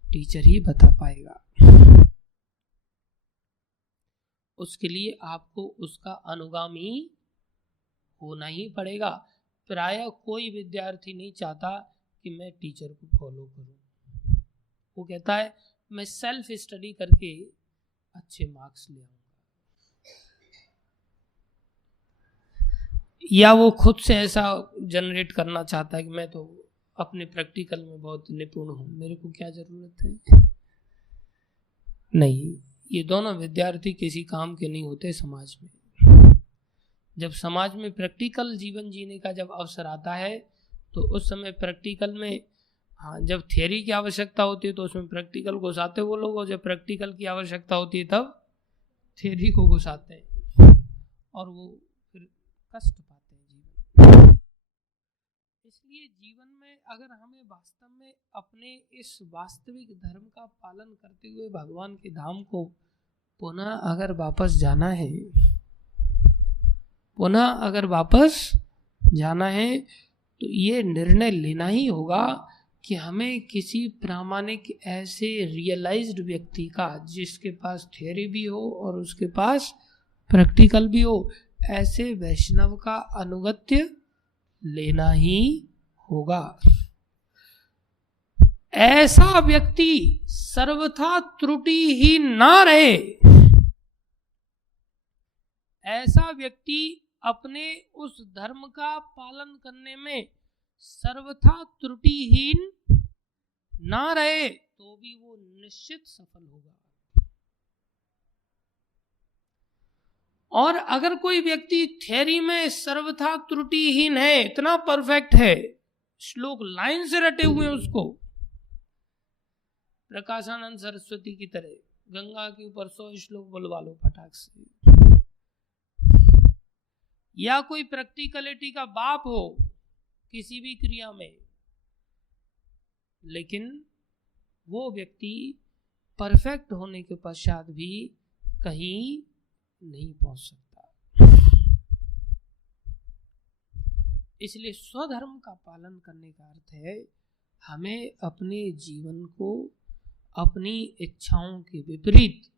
टीचर ही बता पाएगा। उसके लिए आपको उसका अनुगामी होना ही पड़ेगा। प्रायः कोई विद्यार्थी नहीं चाहता कि मैं टीचर को फॉलो करूं। वो कहता है मैं सेल्फ स्टडी करके अच्छे मार्क्स ले आऊंगा, या वो खुद से ऐसा जनरेट करना चाहता है कि मैं तो अपने प्रैक्टिकल में बहुत निपुण हूं, मेरे को क्या जरूरत है। नहीं, ये दोनों विद्यार्थी किसी काम के नहीं होते समाज में। जब समाज में प्रैक्टिकल जीवन जीने का जब अवसर आता है तो उस समय प्रैक्टिकल में, हाँ, जब थियरी की आवश्यकता होती है तो उसमें प्रैक्टिकल घुसाते वो लोग, और जब प्रैक्टिकल की आवश्यकता होती है तब थियरी को घुसाते हैं, और वो फिर कष्ट पाते हैं जीवन। इसलिए जीवन में अगर हमें वास्तव में अपने इस वास्तविक धर्म का पालन करते हुए भगवान के धाम को पुनः अगर वापस जाना है, तो ये निर्णय लेना ही होगा कि हमें किसी प्रामाणिक ऐसे रियलाइज्ड व्यक्ति का, जिसके पास थियरी भी हो और उसके पास प्रैक्टिकल भी हो, ऐसे वैष्णव का अनुगत्य लेना ही होगा। ऐसा व्यक्ति सर्वथा त्रुटिहीन ना रहे, ऐसा व्यक्ति अपने उस धर्म का पालन करने में सर्वथा त्रुटिहीन ना रहे, तो भी वो निश्चित सफल होगा। और अगर कोई व्यक्ति थ्योरी में सर्वथा त्रुटिहीन है, इतना परफेक्ट है, श्लोक लाइन से रटे हुए हैं उसको, प्रकाशानंद सरस्वती की तरह गंगा के ऊपर 100 श्लोक बुलवा लो फटाक से, या कोई प्रैक्टिकलिटी का बाप हो किसी भी क्रिया में, लेकिन वो व्यक्ति परफेक्ट होने के पश्चात भी कहीं नहीं पहुंच सकता। इसलिए स्वधर्म का पालन करने का अर्थ है हमें अपने जीवन को अपनी इच्छाओं के विपरीत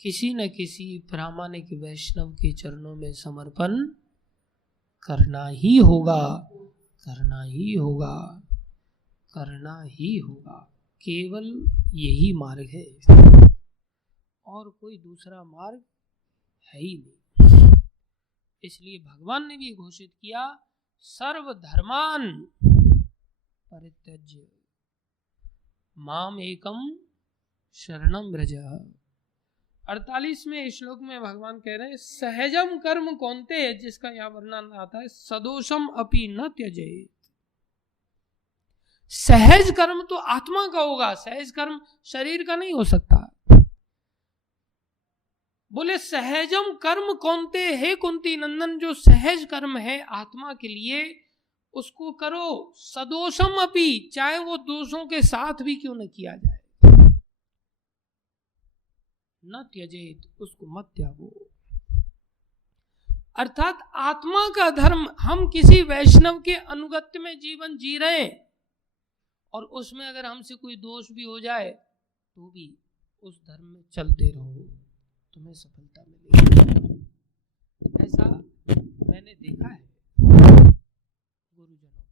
किसी न किसी प्रामाणिक वैष्णव के चरणों में समर्पण करना ही होगा, करना ही होगा, करना ही होगा। केवल यही मार्ग है और कोई दूसरा मार्ग है ही नहीं। इसलिए भगवान ने भी घोषित किया, सर्वधर्मान परित्यज्य माम एकम शरणम व्रज। 48वें श्लोक में भगवान कह रहे हैं, सहजम कर्म कौन्ते, जिसका यहाँ वर्णन आता है, सदोषम अपि न त्यजेत। सहज कर्म तो आत्मा का होगा, सहज कर्म शरीर का नहीं हो सकता। बोले सहजम कर्म कौन्ते, हे कुंती नंदन, जो सहज कर्म है आत्मा के लिए उसको करो, सदोषम अपि, चाहे वो दोषों के साथ भी क्यों न किया जाए, न त्यजेत, उसको मत त्यागो। अर्थात आत्मा का धर्म, हम किसी वैष्णव के अनुगत्य में जीवन जी रहे हैं और उसमें अगर हमसे कोई दोष भी हो जाए तो भी उस धर्म में चलते रहो, तुम्हें सफलता मिलेगी। ऐसा मैंने देखा है गुरुजनों को।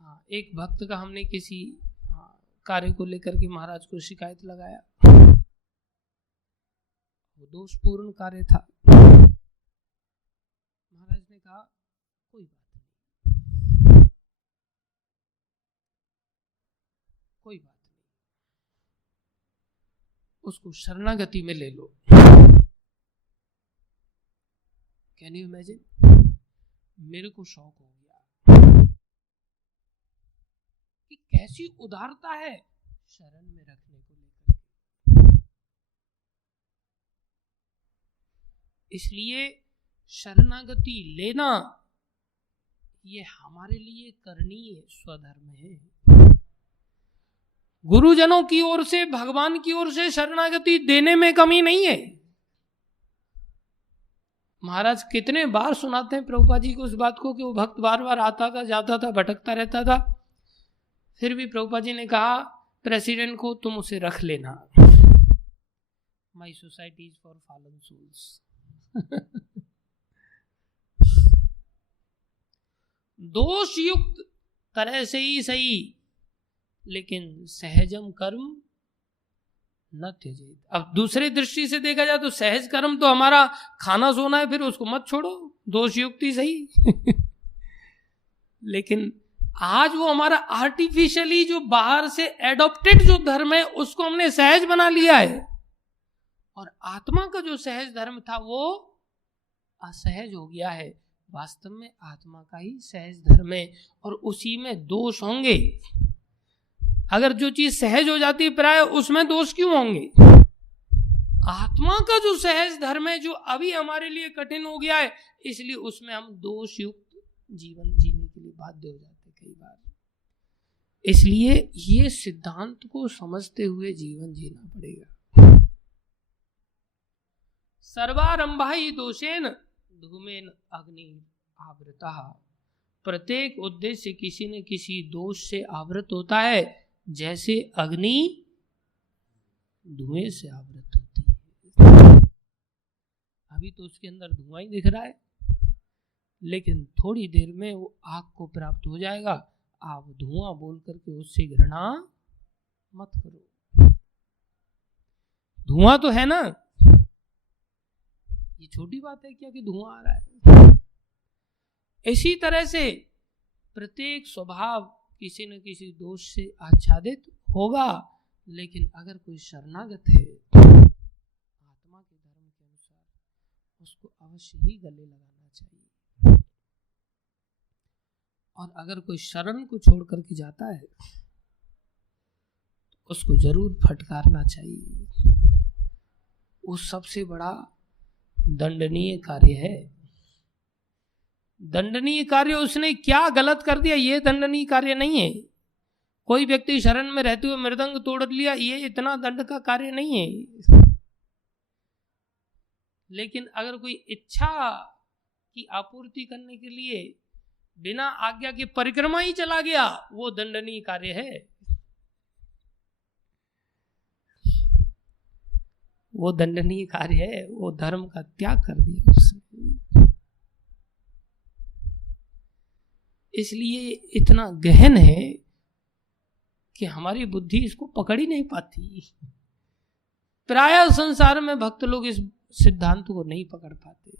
हाँ, एक भक्त का हमने किसी कार्य को लेकर के महाराज को शिकायत लगाया, वो दोषपूर्ण कार्य था। महाराज ने कहा कोई बात नहीं, कोई बात नहीं, उसको शरणागति में ले लो। Can you imagine? मेरे को शौक हो गया कि कैसी उदारता है शरण में रखने को लेकर। इसलिए शरणागति लेना ये हमारे लिए करणीय स्वधर्म है। गुरुजनों की ओर से, भगवान की ओर से शरणागति देने में कमी नहीं है। महाराज कितने बार सुनाते हैं प्रभुपाद जी को उस बात को कि वो भक्त बार बार आता था, जाता था, भटकता रहता था, फिर भी प्रभुपाद जी ने कहा प्रेसिडेंट को, तुम उसे रख लेना, my society is for fallen souls. दोष युक्त तरह से ही सही, लेकिन सहजम कर्म न त्यजेत। अब दूसरे दृष्टि से देखा जाए तो सहज कर्म तो हमारा खाना सोना है, फिर उसको मत छोड़ो, दोष युक्ति सही लेकिन आज वो हमारा आर्टिफिशियली जो बाहर से एडॉप्टेड जो धर्म है उसको हमने सहज बना लिया है, और आत्मा का जो सहज धर्म था वो असहज हो गया है। वास्तव में आत्मा का ही सहज धर्म है और उसी में दोष होंगे। अगर जो चीज सहज हो जाती है प्राय, उसमें दोष क्यों होंगे? आत्मा का जो सहज धर्म है जो अभी हमारे लिए कठिन हो गया है, इसलिए उसमें हम दोष युक्त जीवन जीने के लिए बाध्य हो जाते हैं कई बार। इसलिए ये सिद्धांत को समझते हुए जीवन जीना पड़ेगा। सर्वारंभा ही दोषेन धूमेन अग्नि आवृता। प्रत्येक उद्देश्य किसी न किसी दोष से आवृत होता है, जैसे अग्नि धुएं से आवृत होती है। अभी तो उसके अंदर धुआं ही दिख रहा है, लेकिन थोड़ी देर में वो आग को प्राप्त हो जाएगा। आप धुआं बोल करके उससे घृणा मत करो। धुआं तो है ना, ये छोटी बात है क्या कि धुआं आ रहा है। इसी तरह से प्रत्येक स्वभाव किसी न किसी दोष से आच्छादित होगा, लेकिन अगर कोई शरणागत है आत्मा के धर्म के अनुसार, उसको अवश्य ही गले लगाना चाहिए। और अगर कोई शरण को छोड़ करके जाता है तो उसको जरूर फटकारना चाहिए। वो सबसे बड़ा दंडनीय कार्य है। दंडनीय कार्य उसने क्या गलत कर दिया, ये दंडनीय कार्य नहीं है। कोई व्यक्ति शरण में रहते हुए मृदंग तोड़ लिया, ये इतना दंड का कार्य नहीं है। लेकिन अगर कोई इच्छा की आपूर्ति करने के लिए बिना आज्ञा के परिक्रमा ही चला गया, वो दंडनीय कार्य है। वो दंडनीय कार्य है, वो धर्म का त्याग कर दिया उसने। इसलिए इतना गहन है कि हमारी बुद्धि इसको पकड़ ही नहीं पाती। प्रायः संसार में भक्त लोग इस सिद्धांत को नहीं पकड़ पाते,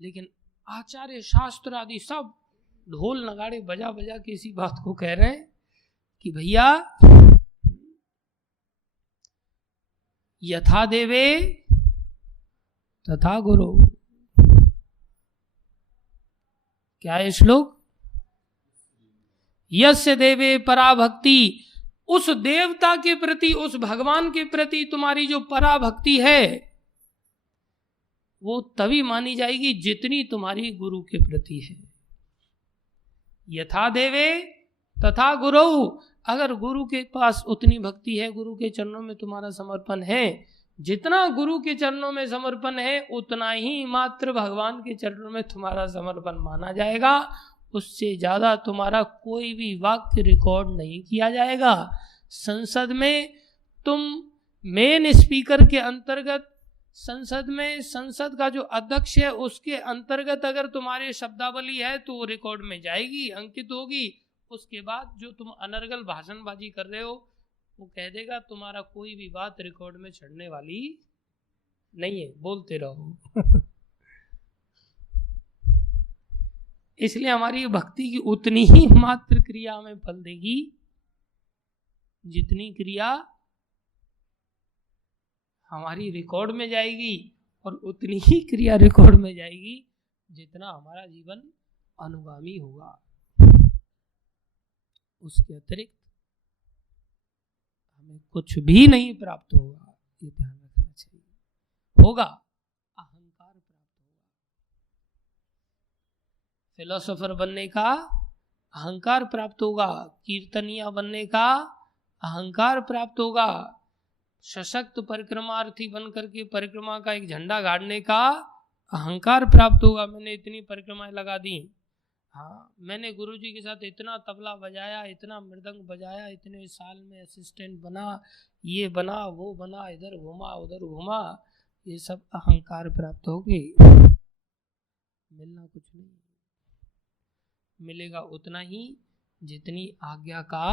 लेकिन आचार्य शास्त्र आदि सब ढोल नगाड़े बजा बजा के इसी बात को कह रहे हैं कि भैया यथा देवे तथा गुरु। क्या है श्लोक? यस्य देवे पराभक्ति, उस देवता के प्रति, उस भगवान के प्रति तुम्हारी जो पराभक्ति है वो तभी मानी जाएगी जितनी तुम्हारी गुरु के प्रति है। यथा देवे तथा गुरु, अगर गुरु के पास उतनी भक्ति है, गुरु के चरणों में तुम्हारा समर्पण है, जितना गुरु के चरणों में समर्पण है उतना ही मात्र भगवान के चरणों में तुम्हारा समर्पण माना जाएगा। उससे ज्यादा तुम्हारा कोई भी वाक्य रिकॉर्ड नहीं किया जाएगा। संसद में तुम मेन स्पीकर के अंतर्गत, संसद में संसद का जो अध्यक्ष है उसके अंतर्गत अगर तुम्हारी शब्दावली है तो वो रिकॉर्ड में जाएगी, अंकित होगी। उसके बाद जो तुम अनर्गल भाषणबाजी कर रहे हो वो कह देगा तुम्हारा कोई भी बात रिकॉर्ड में चढ़ने वाली नहीं है, बोलते रहो। इसलिए हमारी भक्ति की उतनी ही मात्र क्रिया में फल देगी जितनी क्रिया हमारी रिकॉर्ड में जाएगी, और उतनी ही क्रिया रिकॉर्ड में जाएगी जितना हमारा जीवन अनुगामी होगा। उसके अतिरिक्त हमें कुछ भी नहीं प्राप्त होगा, ये ध्यान रखना चाहिए। होगा अहंकार प्राप्त होगा। फिलोसोफर बनने का अहंकार प्राप्त होगा, कीर्तनिया बनने का अहंकार प्राप्त होगा, सशक्त परिक्रमार्थी बन करके परिक्रमा का एक झंडा गाड़ने का अहंकार प्राप्त होगा। मैंने इतनी परिक्रमाएं लगा दी, हाँ मैंने गुरुजी के साथ इतना तबला बजाया, इतना मृदंग बजाया, इतने साल में असिस्टेंट बना, ये बना वो बना, इधर घूमा उधर घूमा, ये सब अहंकार प्राप्त होगी। मिलना कुछ नहीं, मिलेगा उतना ही जितनी आज्ञा का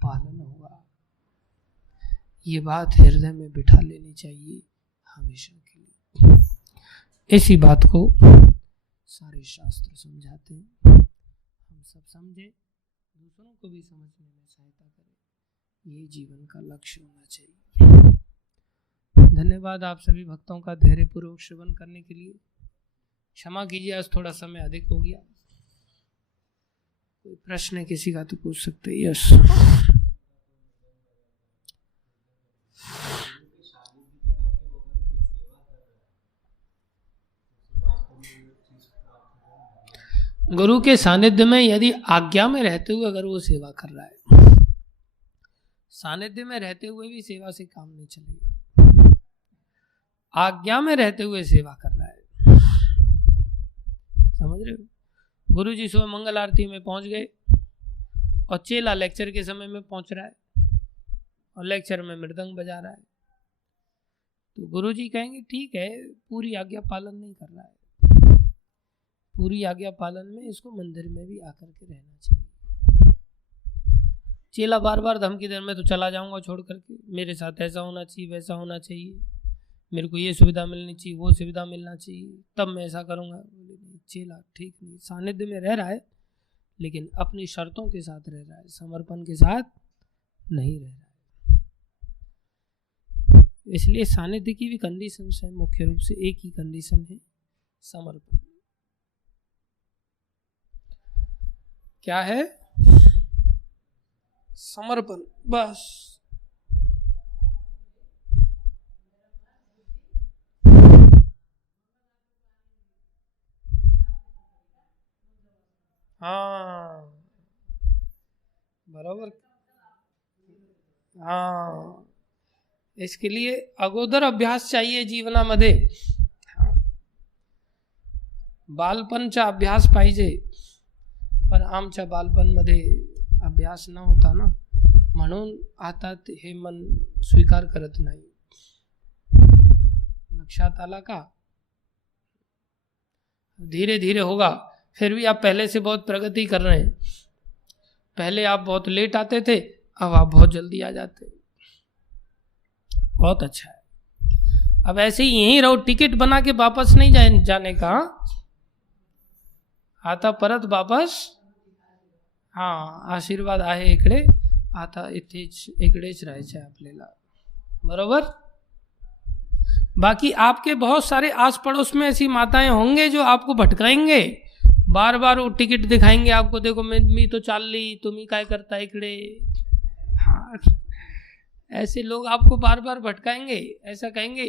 पालन होगा। ये बात हृदय में बिठा लेनी चाहिए हमेशा के लिए। इसी बात को सारे शास्त्र समझाते हैं, हम सब समझे, दूसरों को भी समझने में सहायता करें, ये जीवन का लक्ष्य होना चाहिए। धन्यवाद आप सभी भक्तों का धैर्यपूर्वक श्रवण करने के लिए। क्षमा कीजिए आज थोड़ा समय अधिक हो गया। कोई प्रश्न किसी का तो पूछ सकते हैं। यस, गुरु के सानिध्य में यदि आज्ञा में रहते हुए अगर वो सेवा कर रहा है, सानिध्य में रहते हुए भी सेवा से काम नहीं चलेगा। आज्ञा में रहते हुए सेवा कर रहा है, समझ रहे हो? गुरु जी सुबह मंगल आरती में पहुंच गए और चेला लेक्चर के समय में पहुंच रहा है और लेक्चर में मृदंग बजा रहा है, तो गुरु जी कहेंगे ठीक है, पूरी आज्ञा पालन नहीं कर रहा है। पूरी आज्ञा पालन में इसको मंदिर में भी आकर के रहना चाहिए। चेला बार बार धमकी दे, मैं तो चला जाऊंगा छोड़ करके, मेरे साथ ऐसा होना चाहिए, वैसा होना चाहिए, मेरे को ये सुविधा मिलनी चाहिए, वो सुविधा मिलना चाहिए, तब मैं ऐसा करूंगा। चेला ठीक नहीं, सानिध्य में रह रहा है लेकिन अपनी शर्तों के साथ रह रहा है, समर्पण के साथ नहीं रह रहा है। इसलिए सानिध्य की भी कंडीशन है, मुख्य रूप से एक ही कंडीशन है, समर्पण। क्या है? समर्पण, बस। हाँ बराबर, हाँ इसके लिए अगोदर अभ्यास चाहिए जीवनामध्ये। बालपणचा अभ्यास पाहिजे, पण आमच्या बालपणमध्ये अभ्यास न होता ना, म्हणून आता हे मन स्वीकार करत नाही। लक्षात आला का? धीरे धीरे होगा। फिर भी आप पहले से बहुत प्रगति कर रहे हैं। पहले आप बहुत लेट आते थे, अब आप बहुत जल्दी आ जाते, बहुत अच्छा है। अब ऐसे ही यहीं रहो, टिकट बना के वापस नहीं जाने का, आता परत वापस। हाँ, आशीर्वाद आहे इकडे, आता इकडेच राहायचं आपल्याला, बरोबर। बाकी आपके बहुत सारे आस पड़ोस में ऐसी माताएं होंगे जो आपको भटकाएंगे, बार बार वो टिकट दिखाएंगे आपको, देखो मी तो चालली, तुम्ही काय करता इकडे। हाँ, ऐसे लोग आपको बार बार भटकाएंगे, ऐसा कहेंगे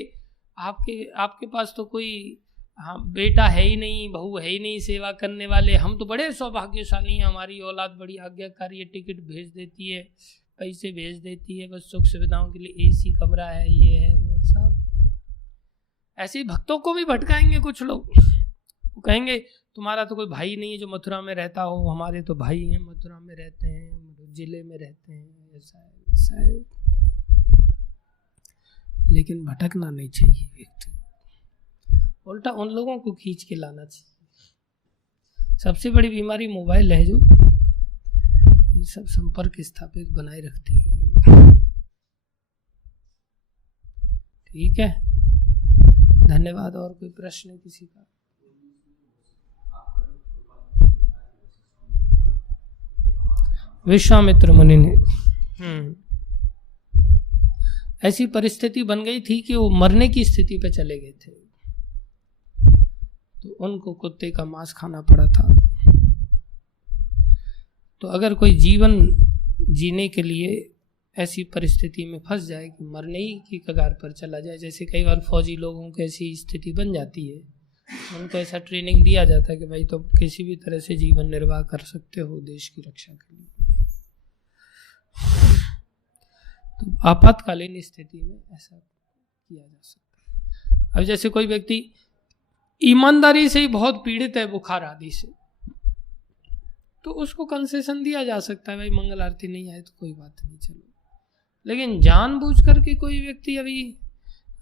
आपके पास तो कोई बेटा है ही नहीं, बहू है ही नहीं सेवा करने वाले, हम तो बड़े सौभाग्यशाली हैं, हमारी औलाद बड़ी आज्ञाकारी है, टिकट भेज देती है, पैसे भेज देती है, बस सुख सुविधाओं के लिए एसी कमरा है, ये है वो सब। ऐसे भक्तों को भी भटकाएंगे कुछ लोग, वो कहेंगे तुम्हारा तो कोई भाई नहीं है जो मथुरा में रहता हो, हमारे तो भाई हैं, मथुरा में रहते हैं, जिले में रहते हैं, ऐसा है वैसा है। लेकिन भटकना नहीं चाहिए व्यक्ति, उल्टा उन लोगों को खींच के लाना चाहिए। सबसे बड़ी बीमारी मोबाइल है, जो ये सब संपर्क स्थापित बनाए रखती है। ठीक है, धन्यवाद। और कोई प्रश्न किसी का? विश्वामित्र मुनि ने ऐसी परिस्थिति बन गई थी कि वो मरने की स्थिति पे चले गए थे, तो उनको कुत्ते का मांस खाना पड़ा था। तो अगर कोई जीवन जीने के लिए ऐसी परिस्थिति में फंस जाए कि मरने ही की कगार पर चला जाए, जैसे कई बार फौजी लोगों को ऐसी स्थिति बन जाती है, उनको ऐसा ट्रेनिंग दिया जाता है कि भाई तो किसी भी तरह से जीवन निर्वाह कर सकते हो देश की रक्षा के लिए। तो आपातकालीन स्थिति में ऐसा किया जा सकता है। अब जैसे कोई व्यक्ति ईमानदारी से ही बहुत पीड़ित है बुखार आदि से, तो उसको कंसेशन दिया जा सकता है, भाई मंगल आरती नहीं आए तो कोई बात नहीं, चलो। लेकिन जानबूझ करके कोई व्यक्ति अभी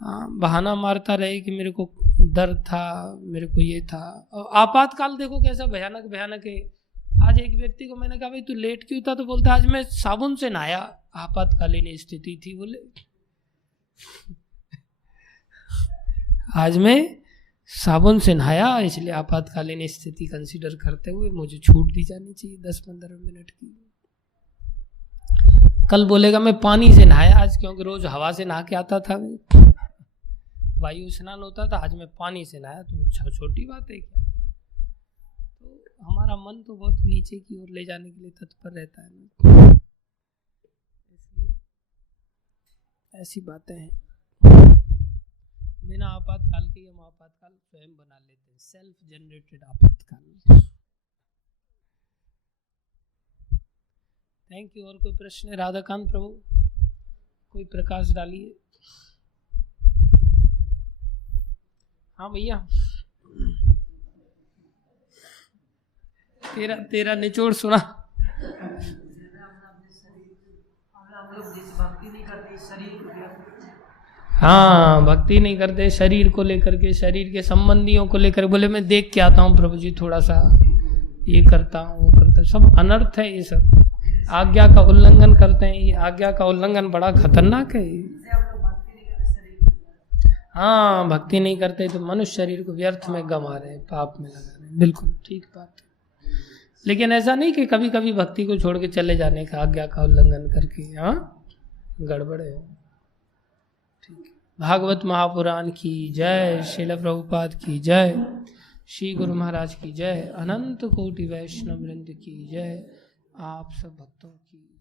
बहाना मारता रहे कि मेरे को दर्द था, मेरे को ये था। और आपातकाल देखो कैसा भयानक भयानक है। आज एक व्यक्ति को मैंने कहा भाई तू लेट क्यों था, तो बोलता आज मैं साबुन से नहाया, आपातकालीन स्थिति थी। बोले आज मैं साबुन से नहाया इसलिए आपातकालीन स्थिति कंसीडर करते हुए मुझे छूट दी जानी चाहिए 10-15 मिनट की। कल बोलेगा मैं पानी से नहाया आज, क्योंकि रोज हवा से नहा के आता था, वायु स्नान होता था, आज मैं पानी से नहाया। तो छोटी बात है क्या? तो हमारा मन तो बहुत नीचे की ओर ले जाने के लिए तत्पर रहता है, इसलिए ऐसी बातें हैं। बिना आपातकाल के हम आपातकाल स्वयं बना लेते हैं, सेल्फ जनरेटेड आपातकाल। Thank you. और कोई प्रश्न है? राधाकांत प्रभु कोई प्रकाश डालिए। हाँ भैया, तेरा निचोड़ सुना। हाँ, भक्ति नहीं करते शरीर को लेकर के, शरीर के संबंधियों को लेकर। बोले मैं देख के आता हूँ प्रभु जी, थोड़ा सा ये करता हूँ वो करता, सब अनर्थ है ये सब। आज्ञा का उल्लंघन करते हैं, ये आज्ञा का उल्लंघन बड़ा खतरनाक है। हाँ, भक्ति नहीं करते तो मनुष्य शरीर को व्यर्थ में गंवा रहे हैं, पाप में लगा रहे हैं। बिल्कुल ठीक बात है। लेकिन ऐसा नहीं कि कभी कभी भक्ति को छोड़ के चले जाने का, आज्ञा का उल्लंघन करके, हाँ गड़बड़ है। ठीक। भागवत महापुराण की जय, श्रील प्रभुपाद की जय, श्री गुरु महाराज की जय, अनंत कोटि वैष्णव वृंद की जय, आप सब भक्तों की